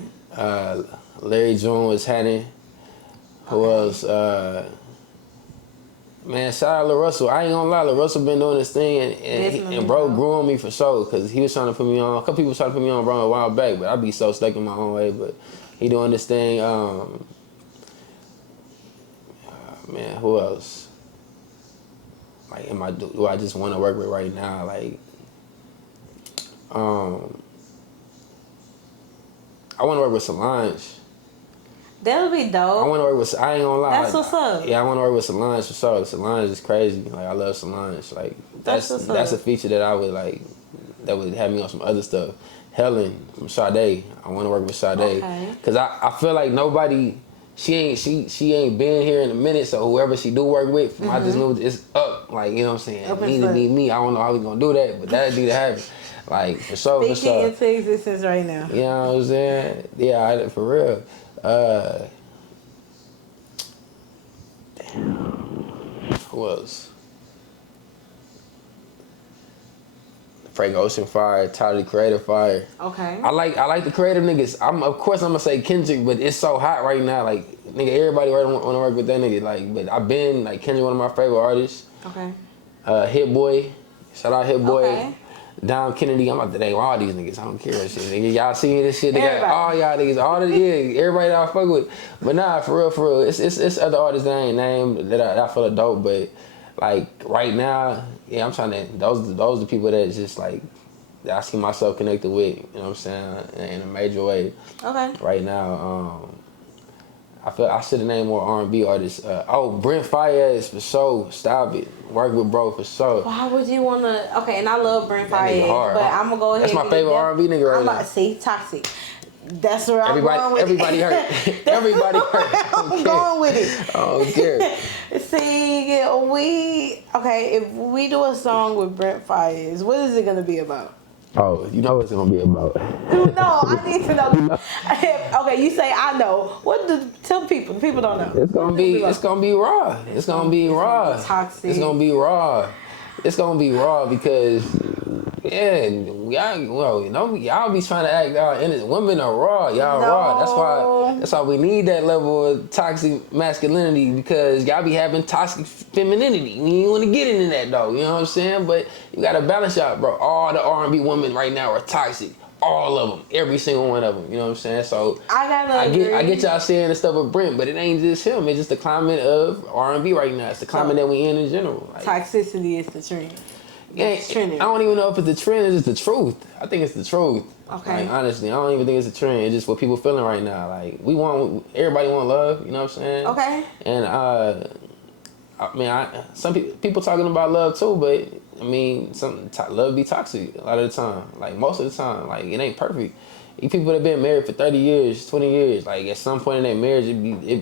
Larry June was Hannon. Who else? Man, shout out to Russell. I ain't gonna lie, Russell been doing this thing, and bro grew on me for sure, because he was trying to put me on. A couple people was trying to put me on, bro, a while back, but I be so stuck in my own way. But he doing this thing. Man, who else? Like, do I just want to work with right now? Like, I want to work with Solange. That would be dope. I want to work with. I ain't gonna lie. That's what's up. Yeah, I want to work with Solange for sure. Solange is crazy. Like, I love Solange. Like, that's a feature that I would like. That would have me on some other stuff. Helen from Sade. I want to work with Sade. Okay. Cause I feel like nobody. She ain't been here in a minute. So whoever she do work with, I just know it's up. Like, you know what I'm saying. Up Need to be me. I don't know how we gonna do that, but that'd be the happen. Like, for sure. Speaking into existence right now. You know what I'm saying? Yeah, for real. Damn. Who else? Frank Ocean Fire, Tyler the Creative Fire. Okay. I like the creative niggas. Of course I'm gonna say Kendrick, but it's so hot right now. Like, nigga, everybody want to work with that nigga. Like, but I've been like Kendrick, one of my favorite artists. Okay. Hit Boy, shout out Hit Boy. Okay. Dom Kennedy, I'm about to name all these niggas. I don't care that shit. Nigga, y'all see this shit? They got all y'all niggas, everybody that I fuck with. But nah, for real, it's other artists that I ain't named that I feel are dope. But like right now, yeah, I'm trying to. Those are the people that just like that I see myself connected with. You know what I'm saying? In a major way. Okay. Right now, I feel I should have named more R&B artists. Brent Fayez for sure. Stop it. Work with bro for sure. Why would you wanna? Okay, and I love Brent Fayez, but I'm gonna go ahead. That's my favorite R&B nigga right now. I'm about to say Toxic. That's where I'm going with everybody it. Hurt. Everybody hurt. I'm going with it. I don't care. See, if we do a song with Brent Fayez, what is it gonna be about? Oh, you know what it's gonna be about. No, I need to know. Okay, you say I know. Tell the people. The people don't know. It's gonna be raw. It's gonna be raw. It's toxic. It's gonna be raw. It's gonna be raw because y'all be trying to act and women are raw. Y'all raw. That's why we need that level of toxic masculinity, because y'all be having toxic femininity. We ain't want to get into that though. You know what I'm saying? But you gotta balance out, bro. All the R&B women right now are toxic. All of them, every single one of them. You know what I'm saying? So I get y'all saying the stuff with Brent, but it ain't just him. It's just the climate of R&B right now. It's the climate that we in general. Like, toxicity is the trend. Yeah, I don't even know if it's the trend. It's just the truth. I think it's the truth. Okay. Like, honestly, I don't even think it's a trend. It's just what people feeling right now. Like, everybody want love. You know what I'm saying? Okay. And some people talking about love too, but I mean, love be toxic a lot of the time. Like, most of the time, like, it ain't perfect. You people that have been married for 30 years, 20 years, like, at some point in their marriage,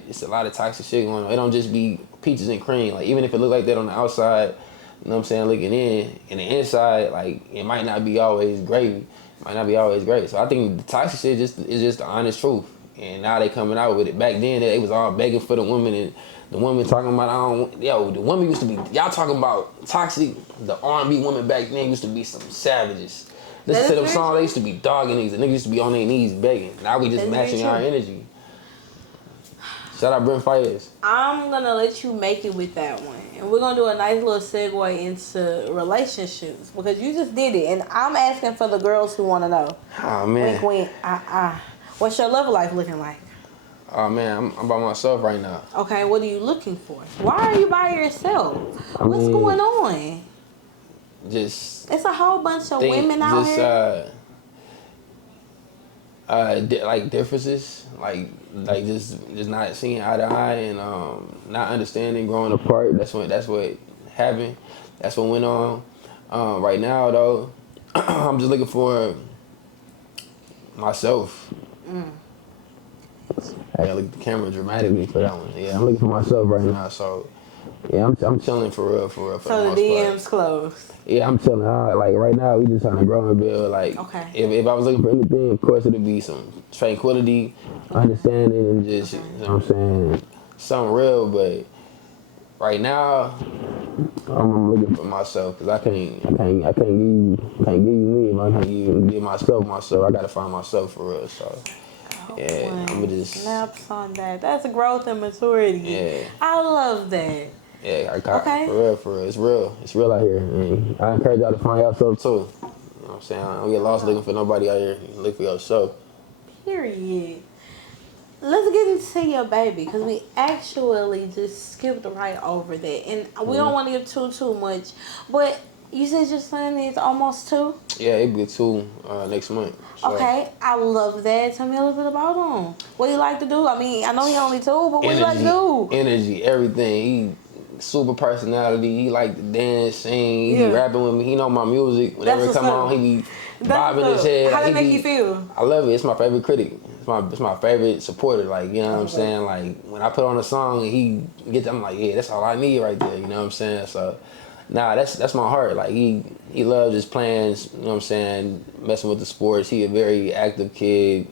it's a lot of toxic shit going on. It don't just be peaches and cream. Like, even if it look like that on the outside, you know what I'm saying, looking in the inside, like, it might not be always gravy. It might not be always great. So I think the toxic shit is just the honest truth. And now they coming out with it. Back then, they was all begging for the women, and the women talking about, the women used to be, y'all talking about toxic, the R&B women back then used to be some savages. Listen to them songs, they used to be dogging these, and niggas used to be on their knees begging. Now we just matching our energy. Shout out Brent Fayez. I'm going to let you make it with that one. And we're going to do a nice little segue into relationships, because you just did it. And I'm asking for the girls who want to know. Oh, man. Wink, wink, What's your love life looking like? Oh, man, I'm by myself right now. Okay, what are you looking for? Why are you by yourself? What's going on? Just... It's a whole bunch of women out here. Like differences, like just not seeing eye to eye, and not understanding, growing apart. That's what happened. That's what went on. Right now though, I'm just looking for myself. I gotta look at the camera dramatically for that one. Yeah, I'm looking for myself right now. So yeah, I'm chilling for real. For so the DM's closed. Yeah, I'm chilling. Like right now, we just trying to grow and build. Like, okay. If I was looking for anything, of course it'd be some tranquility, understanding, and just you know what I'm saying, something real. But right now, I'm looking for myself, because I can't give you me if I can't give myself. I gotta find myself for real. So. Yeah, I'm gonna just snaps on that. That's growth and maturity. Yeah, I love that. Yeah, I got Okay. for real. It's real. It's real out here. And I encourage y'all to find yourself too. You know what I'm saying? I don't get lost looking for nobody out here. Look for yourself. Period. Let's get into your baby, because we actually just skipped right over that, and we don't want to give too much. But you said your son is almost 2. Yeah, it'll be 2 next month. So. Okay, I love that. Tell me a little bit about him. What do you like to do? I mean, I know he only 2, but what do you like to do? Energy, everything. He super personality. He like to dance, sing. He be rapping with me. He know my music. Whenever it come on, he be bobbing his head. How like, that make you feel? I love it. It's my favorite critic. It's my favorite supporter. Like, you know what I'm saying? Like, when I put on a song and he gets, I'm like, yeah, that's all I need right there. You know what I'm saying? So, nah, that's my heart. Like, he loves just playing, you know what I'm saying, messing with the sports. He a very active kid.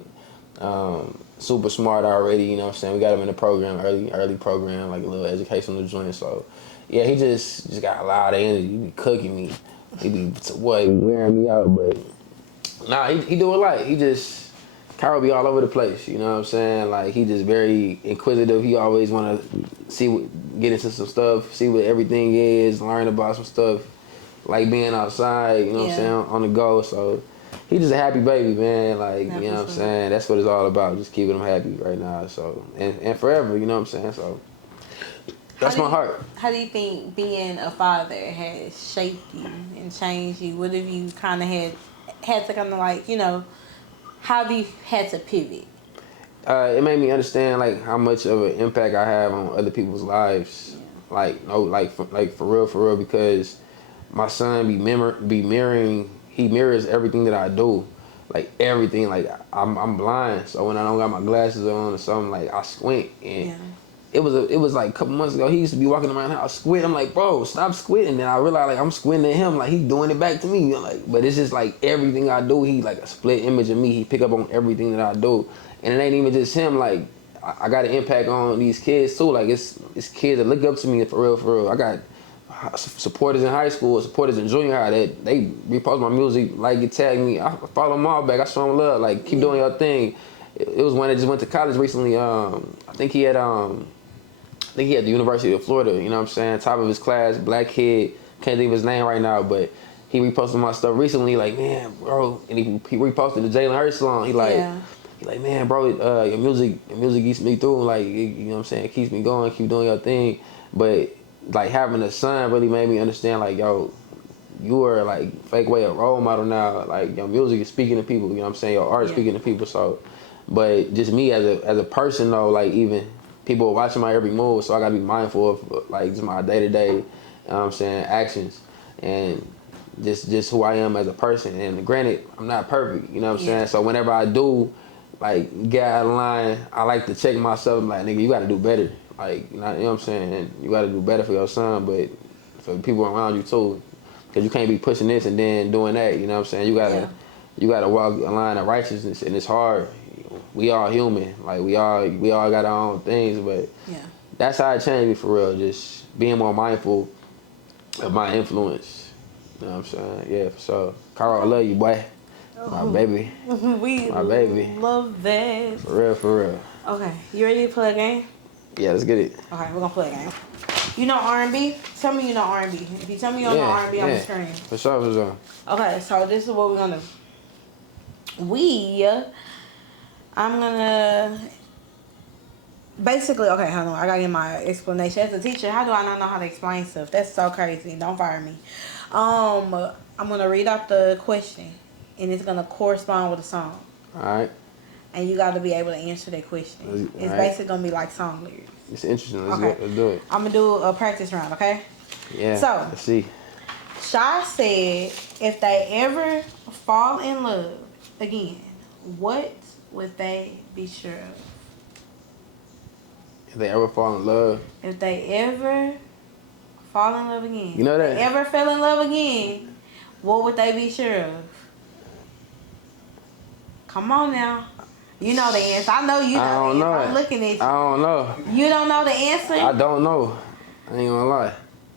Super smart already, you know what I'm saying? We got him in the program, early program, like a little educational joint. So, yeah, he just got a lot of energy. He be cooking me. He be, wearing me out. But, nah, he do a lot. He just... Carl be all over the place, you know what I'm saying? Like, he just very inquisitive. He always want to get into some stuff, see what everything is, learn about some stuff, like being outside, you know what I'm saying, on the go. So, he just a happy baby, man. Like, you know what I'm saying? That's what it's all about, just keeping him happy right now. So, and forever, you know what I'm saying? So, that's my heart. How do you think being a father has shaped you and changed you? What have you kind of had to kind of like, you know, how have you had to pivot? It made me understand like how much of an impact I have on other people's lives. Yeah. Like for real, because my son be mirroring. He mirrors everything that I do, like everything. Like I'm blind, so when I don't got my glasses on or something, like I squint. And it was like a couple months ago. He used to be walking around the house squint. I'm like, bro, stop squinting. Then I realized like I'm squinting at him, like he's doing it back to me. You know, like, but it's just like everything I do, he like a split image of me. He pick up on everything that I do, and it ain't even just him. Like I got an impact on these kids too. Like it's kids that look up to me for real. I got supporters in high school, supporters in junior high that they repost my music, like it, tag me. I follow them all back. I show them love. Like keep doing your thing. It was one that just went to college recently. I think he had the University of Florida, you know what I'm saying? Top of his class, black kid, can't think of his name right now, but he reposted my stuff recently, like, man, bro, and he reposted the Jalen Hurts song. He like, man, bro, your music gets me through, like, you know what I'm saying? It keeps me going, keep doing your thing. But like having a son really made me understand, like, yo, you are like fake way a role model now. Like your music is speaking to people, you know what I'm saying? Your art is speaking to people. So, but just me as a person though, like even people are watching my every move, so I gotta be mindful of like just my day-to-day, you know what I'm saying, actions and just who I am as a person. And granted, I'm not perfect, you know what I'm saying? So whenever I do like get out of line, I like to check myself and like, nigga, you gotta do better. Like, you know what I'm saying? And you gotta do better for your son, but for the people around you too. Cause you can't be pushing this and then doing that, you know what I'm saying? You gotta walk a line of righteousness, and it's hard. We all human, like we all got our own things, but that's how it changed me for real. Just being more mindful of my influence. You know what I'm saying? Yeah, for sure. Carl, I love you, boy. My baby. My baby. Love that. For real. Okay, you ready to play a game? Yeah, let's get it. Okay, we're gonna play a game. You know R&B? Tell me you know R&B. If you tell me you don't know R&B, I'm gonna scream. For sure. Okay, so this is what we're gonna do. I'm gonna basically, okay, hold on. I gotta get my explanation. As a teacher, how do I not know how to explain stuff? That's so crazy. Don't fire me. I'm gonna read out the question, and it's gonna correspond with a song. All right. And you gotta be able to answer that question. It's basically gonna be like song lyrics. It's interesting. Let's do it. I'm gonna do a practice round, okay? Yeah. So, let's see. Shy said, if they ever fall in love again, what would they be sure of? If they ever fall in love. If they ever fall in love again. You know that? If they ever fell in love again, what would they be sure of? Come on now. You know the answer. I know you know I don't the answer. know I'm looking at you. I don't know. You don't know the answer? I don't know. I ain't gonna lie.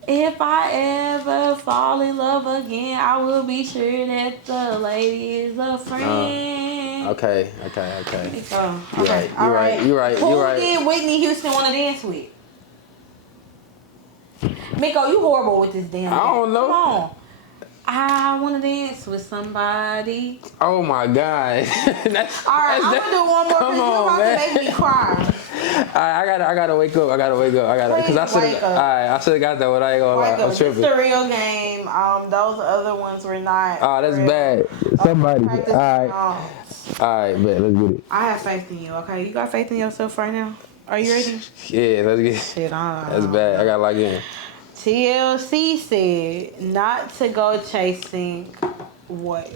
If I ever fall in love again, I will be sure that the lady is a friend. Okay. So, You're right. Who did Whitney Houston want to dance with? Miquo, you horrible with this damn. I don't know. Come on. I want to dance with somebody. Oh my God. That's, All right, I'm gonna do one more because you're about to make me cry. Alright, I gotta wake up. Cause I should have got that one. I ain't gonna lie. I'm tripping. It's the real game. Those other ones were not. Oh, that's real. bad. Somebody. Alright, bet. Let's get it. I have faith in you. Okay, you got faith in yourself right now. Are you ready? Yeah, let's get it. Shit, That's bad. I gotta lock in. TLC said not to go chasing what?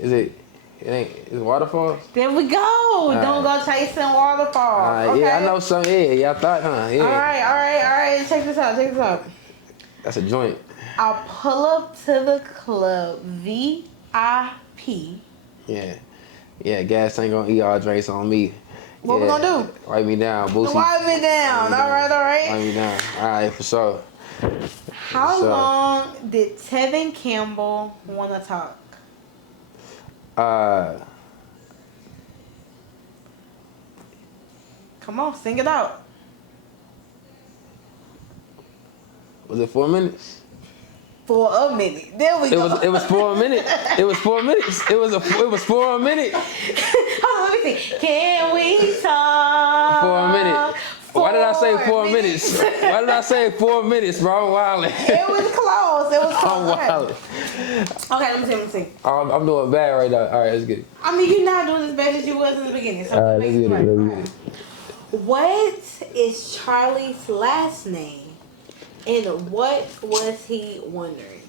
Is it? It ain't. Is waterfalls? There we go. Don't go chasing waterfalls. Okay? Yeah, I know some. Yeah, y'all thought, huh? Yeah. All right. Check this out. That's a joint. I'll pull up to the club. VIP. Yeah. Gas ain't gonna eat all drinks on me. What we gonna do? Write me down, Boosie. Wipe me down. All right. Write me down. All right, for sure. How long did Tevin Campbell want to talk? Come on, sing it out. Was it 4 minutes? For a minute. There we go. It was 4 minutes. It was 4 minutes. It was 4 minutes. Hold on, let me see. Can we talk? 4 minutes. Why did I say 4 minutes? Why did I say 4 minutes, bro? I'm wildin'. It was close. I'm wildin'. Okay, let me see. I'm doing bad right now. All right, let's get it. I mean, you're not doing as bad as you was in the beginning. So all right, let's get it. What is Charlie's last name? And what was he wondering?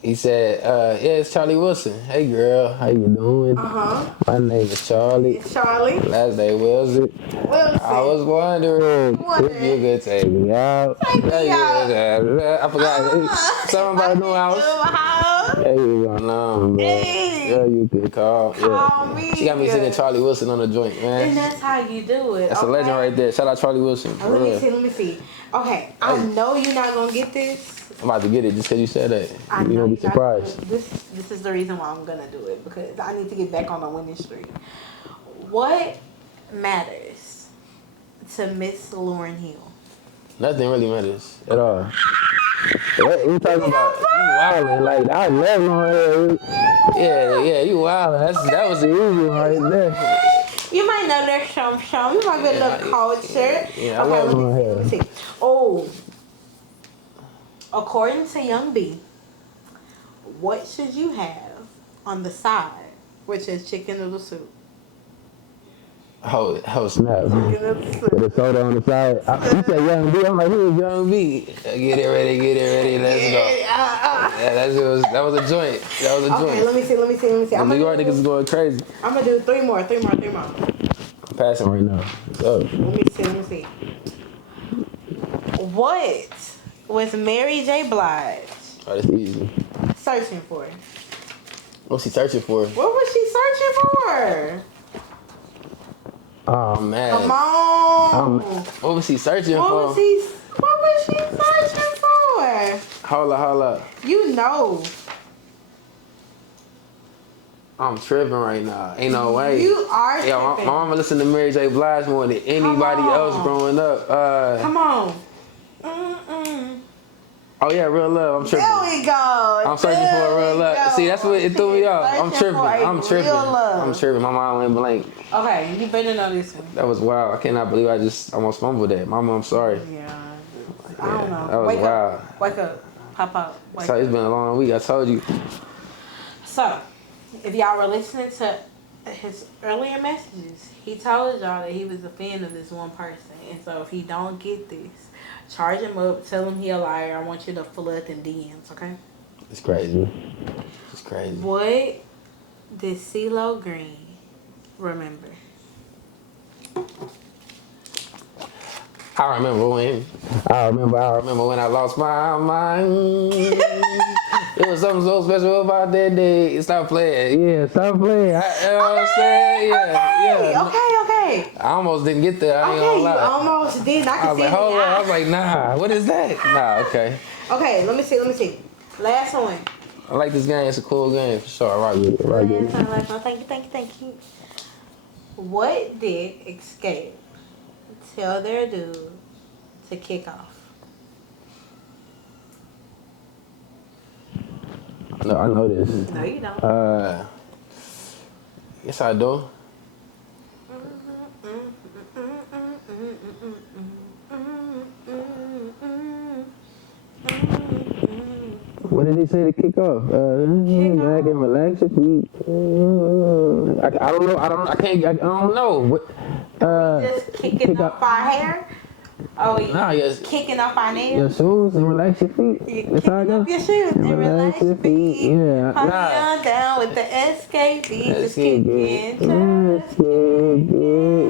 He said, yeah, it's Charlie Wilson. Hey, girl, how you doing? My name is Charlie. It's Charlie. Last name Wilson. I was wondering if you could take me out. Take me out. I forgot. Something about a new house. Hey, you got number. Hey. Girl, you could call. Me. She got me singing Charlie Wilson on the joint, man. And that's how you do it. That's a legend right there. Shout out Charlie Wilson. Let me see. Okay, I know you're not going to get this. I'm about to get it just because you said that. You're going to be surprised. This is the reason why I'm going to do it, because I need to get back on the winning streak. What matters to Miss Lauryn Hill? Nothing really matters at all. We talking about you wildin', like I love Lauryn Hill. Yeah, you wildin'. That was the easy one right there. You might know there's some. You might be a little culture. Yeah, I love Lauryn Hill. Oh. According to Young B, what should you have on the side, which is chicken noodle soup? Oh snap. With a soda on the side. You said Young B, I'm like, who is Young B? Get it ready, let's go. Yeah, that was a joint. Okay, let me see. The New York niggas is going crazy. I'm gonna do three more. I'm passing right now. Let me see. What was Mary J. Blige that's easy. searching for? What's he searching for? What was she searching for? Oh man. Come on. What was he searching for? What was she searching for? Hold up. You know. I'm tripping right now. Ain't no way. You are tripping. My mama listened to Mary J. Blige more than anybody else growing up. Come on. Oh yeah, Real Love. I'm tripping. There we go. I'm searching for a real love. See, that's what it threw me off. I'm tripping. Real love. I'm tripping. My mind went blank. Okay, you better know this one. That was wild. I cannot believe I just almost fumbled that. Mama, I'm sorry. Yeah. I don't know. That was wild. Wake up. Pop up. So it's been a long week. I told you. So, if y'all were listening to his earlier messages, he told y'all that he was a fan of this one person. And so if he don't get this, charge him up, tell him he a liar. I want you to flood them DMs, okay? It's crazy. What did CeeLo Green remember? I remember when I lost my mind. It was something so special about that day. Stop playing. Yeah, stop playing. You know what I'm saying? Yeah. Okay. I almost didn't get there. I ain't gonna lie. You almost did. I was like, hold on. I was like, nah. What is that? Nah, okay. Okay, let me see. Last one. I like this game. It's a cool game for sure. Right with it. Thank you. What did Escape tell their dude to kick off? No, I know this. No, you don't. Yes, I do. What did he say to kick off? Back and relax your feet. I don't know. I don't know. What, Just kicking off our hair? Oh, nah, yes. kicking off our nails? Your shoes and relax your feet. You That's how I kicking go. up your shoes and relax your feet. Yeah. Honey, I'm down with the escape beat. Just kicking.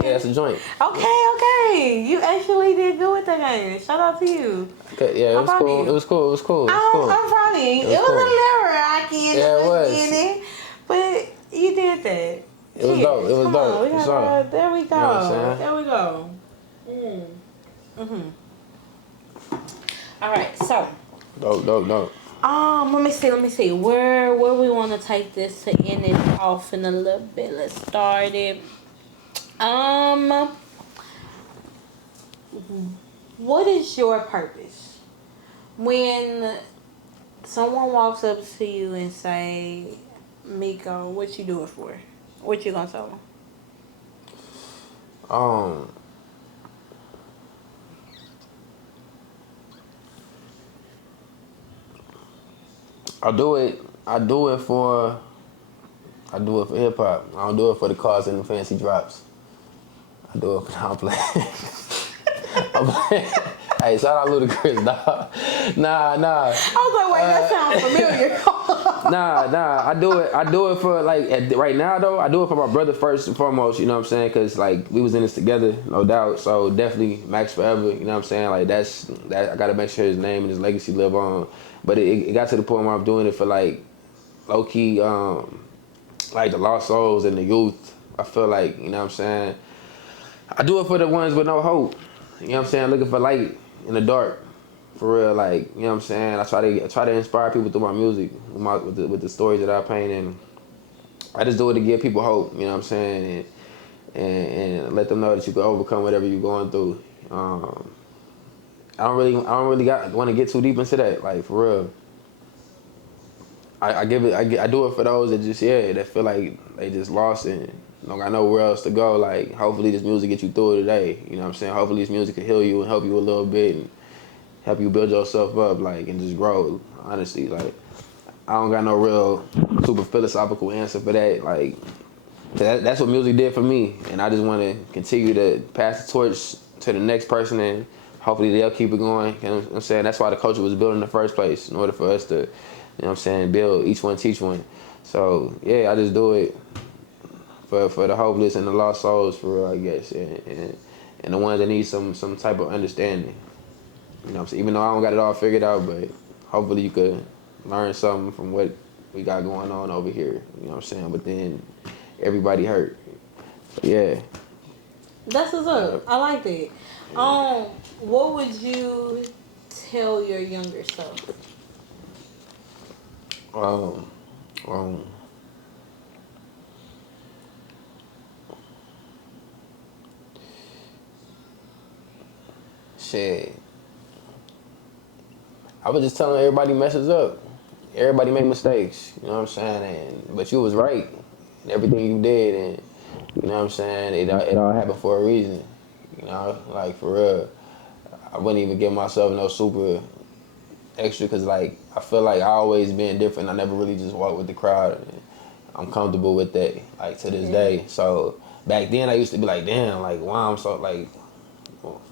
Yeah, that's a joint. Okay. You actually did good with that game. Shout out to you. Okay, yeah, it was cool. It was cool. I'm proud of you. It was a little rocky in the beginning, but you did that. It was dope. Come on, there we go. You know there we go. All right, so. Dope. Let me see. Where we want to take this to end it off in a little bit. Let's start it. What is your purpose? When someone walks up to you and say, Miquo, what you do it for? What you gonna tell them? I do it for hip hop. I don't do it for the cars and the fancy drops. I do it for I'm playing. Hey, shout out Ludacris, dog. Nah. I was like, wait, that sounds familiar. I do it for right now though. I do it for my brother first and foremost. You know what I'm saying? Cause like we was in this together, no doubt. So definitely Max forever. You know what I'm saying? Like that. I gotta make sure his name and his legacy live on. But it got to the point where I'm doing it for like low key, like the lost souls and the youth. I feel like, you know what I'm saying? I do it for the ones with no hope. You know what I'm saying? Looking for light in the dark. For real, like, you know what I'm saying? I try to inspire people through my music, with the stories that I paint, and I just do it to give people hope, you know what I'm saying? And let them know that you can overcome whatever you're going through. I don't really want to get too deep into that, like, for real. I do it for those that just, that feel like they just lost and don't got nowhere else to go. Like, hopefully this music get you through it today. You know what I'm saying? Hopefully this music can heal you and help you a little bit and help you build yourself up, like, and just grow, honestly. Like, I don't got no real super philosophical answer for that. Like, that's what music did for me. And I just want to continue to pass the torch to the next person, and hopefully they'll keep it going. You know what I'm saying? That's why the culture was built in the first place, in order for us to, you know what I'm saying, build each one, teach one. So, I just do it for the hopeless and the lost souls, for real, I guess, and the ones that need some type of understanding. You know what I'm saying? Even though I don't got it all figured out, but hopefully you could learn something from what we got going on over here. You know what I'm saying? But then everybody hurt. Yeah. That's what's up. I like that. What would you tell your younger self? Shit. I was just telling everybody messes up. Everybody make mistakes, you know what I'm saying? But you was right in everything you did, and you know what I'm saying? It all happened for a reason. You know, like, for real. I wouldn't even give myself no super extra, because, like, I feel like I always been different. I never really just walked with the crowd. And I'm comfortable with that, like, to this day. So back then I used to be like, damn, like, why I'm so, like,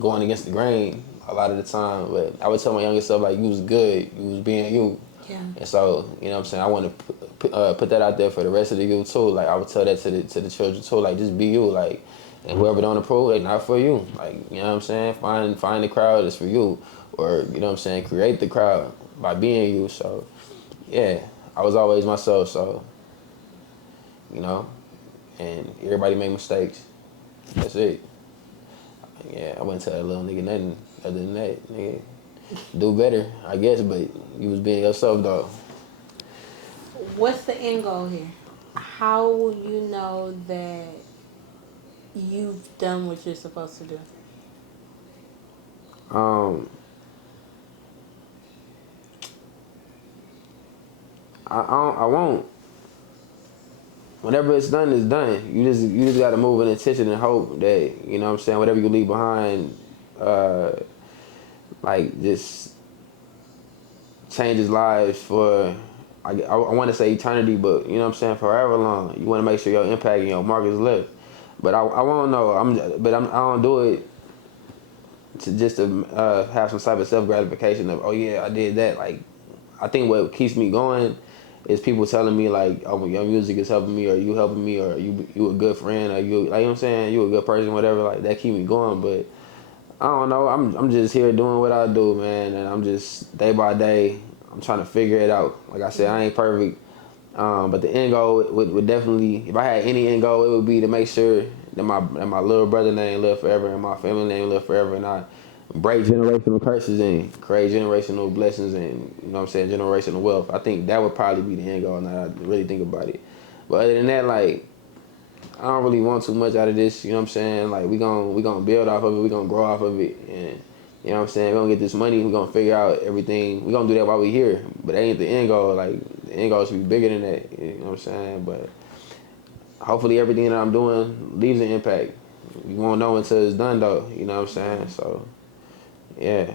going against the grain a lot of the time. But I would tell my younger self, like, you was good, you was being you. Yeah. And so, you know what I'm saying, I want to put that out there for the rest of the youth too. Like, I would tell that to the children too, like, just be you, like, and whoever don't approve, they not for you. Like, you know what I'm saying, find the crowd that's for you, or, you know what I'm saying, create the crowd by being you. So I was always myself. So, you know, and everybody make mistakes. That's it. I wouldn't tell that little nigga nothing other than that. Nigga, do better, I guess, but you was being yourself, though. What's the end goal here? How will you know that you've done what you're supposed to do? I won't. Whenever it's done, it's done. You just gotta move with intention and hope that, you know what I'm saying, whatever you leave behind, like, just changes lives for, I want to say eternity, but, you know what I'm saying, forever long. You want to make sure your impact and your mark is left. But I won't know. I don't do it to have some type of self gratification of, oh yeah, I did that. Like, I think what keeps me going is people telling me like, oh, your music is helping me, or you helping me, or you a good friend, or you, like, you know what I'm saying, you a good person, whatever. Like, that keep me going. But I don't know. I'm just here doing what I do, man, and I'm just day by day. I'm trying to figure it out. Like I said, I ain't perfect, but the end goal would definitely, if I had any end goal, it would be to make sure that my little brother name live forever and my family name live forever, and I break generational curses and create generational blessings and, you know what I'm saying, generational wealth. I think that would probably be the end goal now that I really think about it. But other than that, like, I don't really want too much out of this, you know what I'm saying? Like, we gonna build off of it, we gonna grow off of it, and, you know what I'm saying, we gonna get this money, we gonna figure out everything. We gonna do that while we here, but that ain't the end goal. Like, the end goal should be bigger than that, you know what I'm saying? But hopefully everything that I'm doing leaves an impact. You won't know until it's done, though, you know what I'm saying? So, yeah.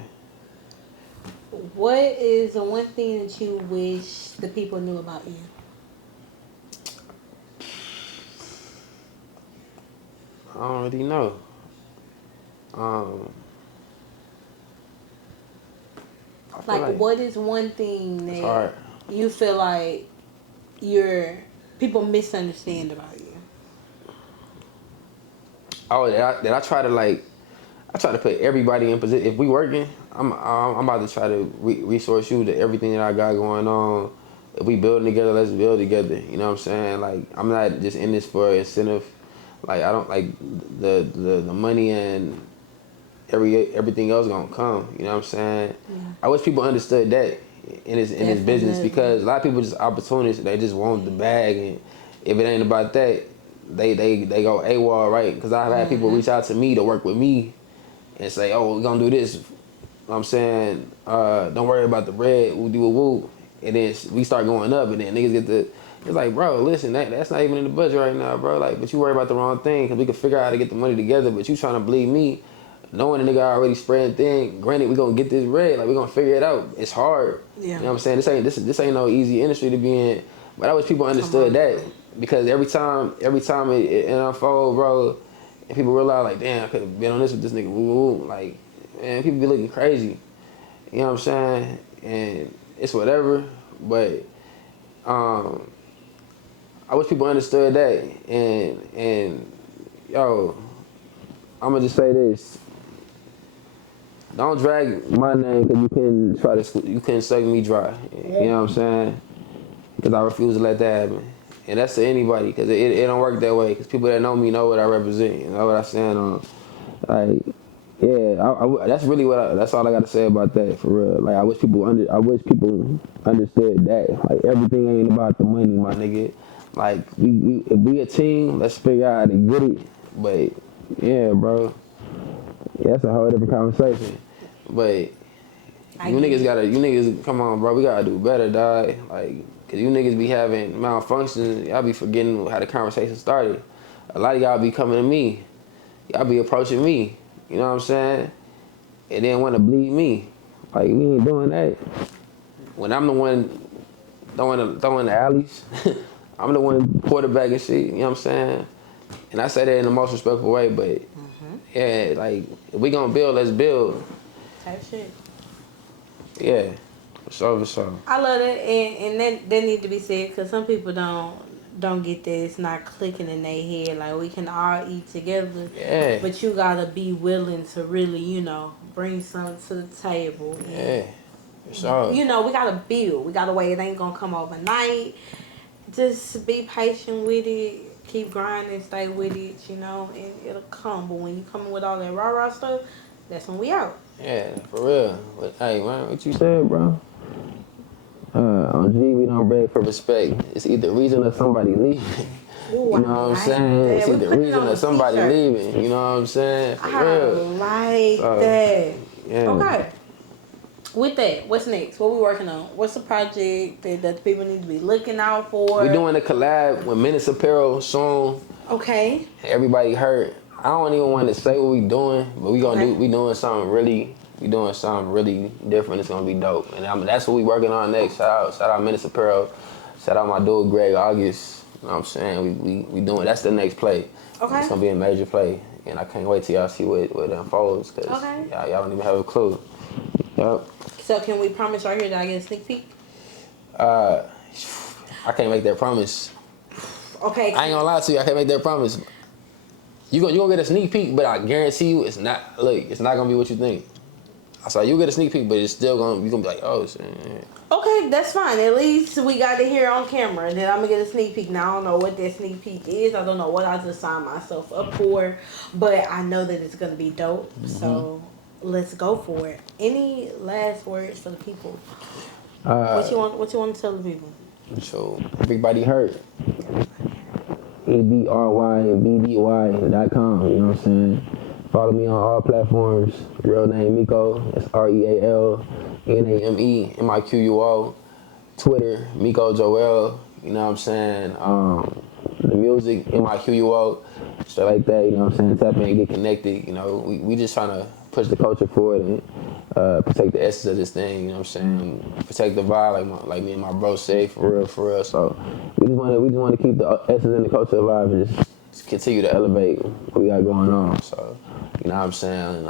What is the one thing that you wish the people knew about you? I don't really know. Like, what is one thing it's that hard. you feel like people misunderstand about you? Oh, that I try to, like, I try to put everybody in position. If we working, I'm about to try to resource you to everything that I got going on. If we building together, let's build together. You know what I'm saying? Like, I'm not just in this for incentive. Like, I don't like the money and everything else gonna come. You know what I'm saying? Yeah. I wish people understood that in this business, because a lot of people just opportunists. They just want the bag, and if it ain't about that, they go AWOL, right? Because I've had people reach out to me to work with me and say, oh, we're gonna do this. You know what I'm saying, don't worry about the bread, we'll do a woo. And then we start going up, and then niggas get the, it's like, bro, listen, that's not even in the budget right now, bro. Like, but you worry about the wrong thing, because we can figure out how to get the money together, but you trying to bleed me, knowing the nigga already spreading thing. Granted, we gonna get this bread, like, we gonna figure it out. It's hard. Yeah. You know what I'm saying? This ain't no easy industry to be in. But I wish people understood that, because every time it unfold, bro, and people realize, like, damn, I could have been on this with this nigga, woo, woo. Like, man, people be looking crazy. You know what I'm saying? And it's whatever, but I wish people understood that. And yo, I'm gonna just say this: don't drag my name, because you couldn't suck me dry. You know what I'm saying? Because I refuse to let that happen. And that's to anybody, because it don't work that way. Because people that know me know what I represent, you know what I stand on. Like, yeah, that's really that's all I got to say about that, for real. Like, I wish people understood that. Like, everything ain't about the money, my nigga. Like, if we a team, let's figure out how to get it. But yeah, bro, that's a whole different conversation. But you niggas, come on, bro, we gotta do better, dog. Like, cause you niggas be having malfunctions, y'all be forgetting how the conversation started. A lot of y'all be coming to me, y'all be approaching me, you know what I'm saying? And then want to bleed me. Like, we ain't doing that. When I'm the one throwing the alleys, I'm the one quarterbacking shit, you know what I'm saying? And I say that in the most respectful way, but yeah, like, if we gonna build, let's build. Type shit. Yeah, for sure. I love it, and that need to be said, because some people don't get that. It's not clicking in their head. Like, we can all eat together, but you gotta be willing to really, bring something to the table. Yeah, for sure. We gotta build. We gotta wait. It ain't gonna come overnight. Just be patient with it. Keep grinding, stay with it, and it'll come. But when you come with all that rah stuff, that's when we out. Yeah, for real. But hey, man, what you said, bro? On G, we don't beg for respect. It's either reason or somebody leaving. Ooh, You know what I'm saying? that. See We the put it reason on of a somebody t-shirt. leaving. You know what I'm saying? For I real. like So, that. yeah. Okay. With that, what's next? What we working on? What's the project that the people need to be looking out for? We doing a collab with Menace Apparel soon. Okay. Everybody hurt. I don't even want to say what we doing, but we doing something really. We doing something really different. It's gonna be dope, and that's what we working on next. Shout out Menace Apparel. Shout out my dude Greg August. You know what I'm saying? We doing. That's the next play. Okay. It's gonna be a major play, and I can't wait till y'all see what it unfolds, cause y'all don't even have a clue. Yep. So can we promise right here that I get a sneak peek? I can't make that promise. Okay. I ain't gonna lie to you. I can't make that promise. You gonna get a sneak peek, but I guarantee you, it's not. Look, it's not gonna be what you think. I saw you get a sneak peek, but it's still you gonna be like, oh shit. Okay, that's fine. At least we got to hear on camera that I'm gonna get a sneak peek. Now I don't know what that sneak peek is. I don't know what I just signed myself up for, but I know that it's gonna be dope. Mm-hmm. So let's go for it. Any last words for the people? What you want to tell the people? So everybody hurt. ABRYBDY.com. You know what I'm saying? Follow me on all platforms. Real name Miquo. That's REALNAME MIQUO. Twitter Miquo Joel. You know what I'm saying? The music MIQUO. Stuff like that. You know what I'm saying? Tap in and get connected. You know, we just trying to push the culture forward and protect the essence of this thing. You know what I'm saying? Protect the vibe, like me and my bro say, for real. So we just want to keep the essence and the culture alive and just continue to elevate what we got going on. So you know what I'm saying?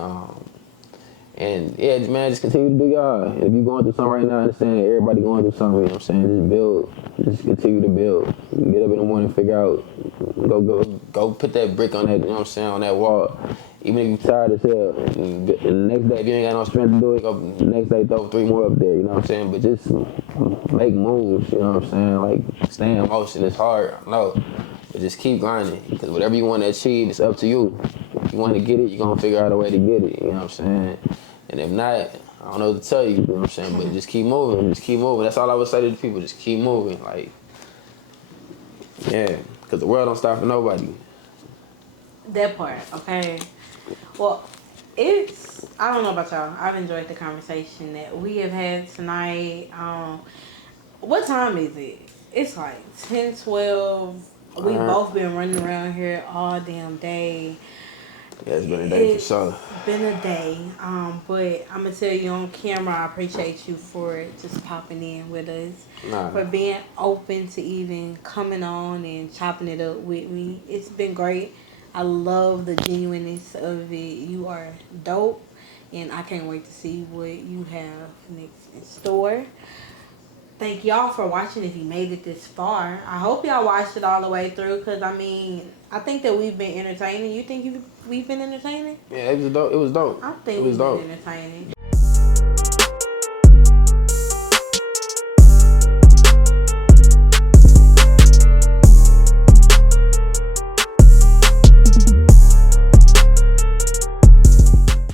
And yeah, man, just continue to do y'all. And if you're going through something right now, understand everybody going through something. You know what I'm saying? Just build. Just continue to build. Get up in the morning, figure out. Go put that brick on that. You know what I'm saying? On that wall. Even if you're tired as hell, and the next day, if you ain't got no strength to do it, go the next day throw 3 more up there, you know what I'm saying? But just make moves, you know what I'm saying? Like, stay in motion, it's hard, I know. But just keep grinding, because whatever you want to achieve, it's up to you. If you want to get it, you're going to figure out a way to get it, you know what I'm saying? And if not, I don't know what to tell you, you know what I'm saying? But just keep moving, That's all I would say to the people, just keep moving, like, yeah, because the world don't stop for nobody. That part, okay. Well, I don't know about y'all. I've enjoyed the conversation that we have had tonight. What time is it? It's like 10, 12. We've both been running around here all damn day. Yeah, it's been a day for sure. It's been a day. But I'm going to tell you on camera, I appreciate you for just popping in with us. For being open to even coming on and chopping it up with me. It's been great. I love the genuineness of it. You are dope, and I can't wait to see what you have next in store. Thank y'all for watching if you made it this far. I hope y'all watched it all the way through, because, I mean, I think that we've been entertaining. You think we've been entertaining? Yeah, it was dope. I think we've been entertaining.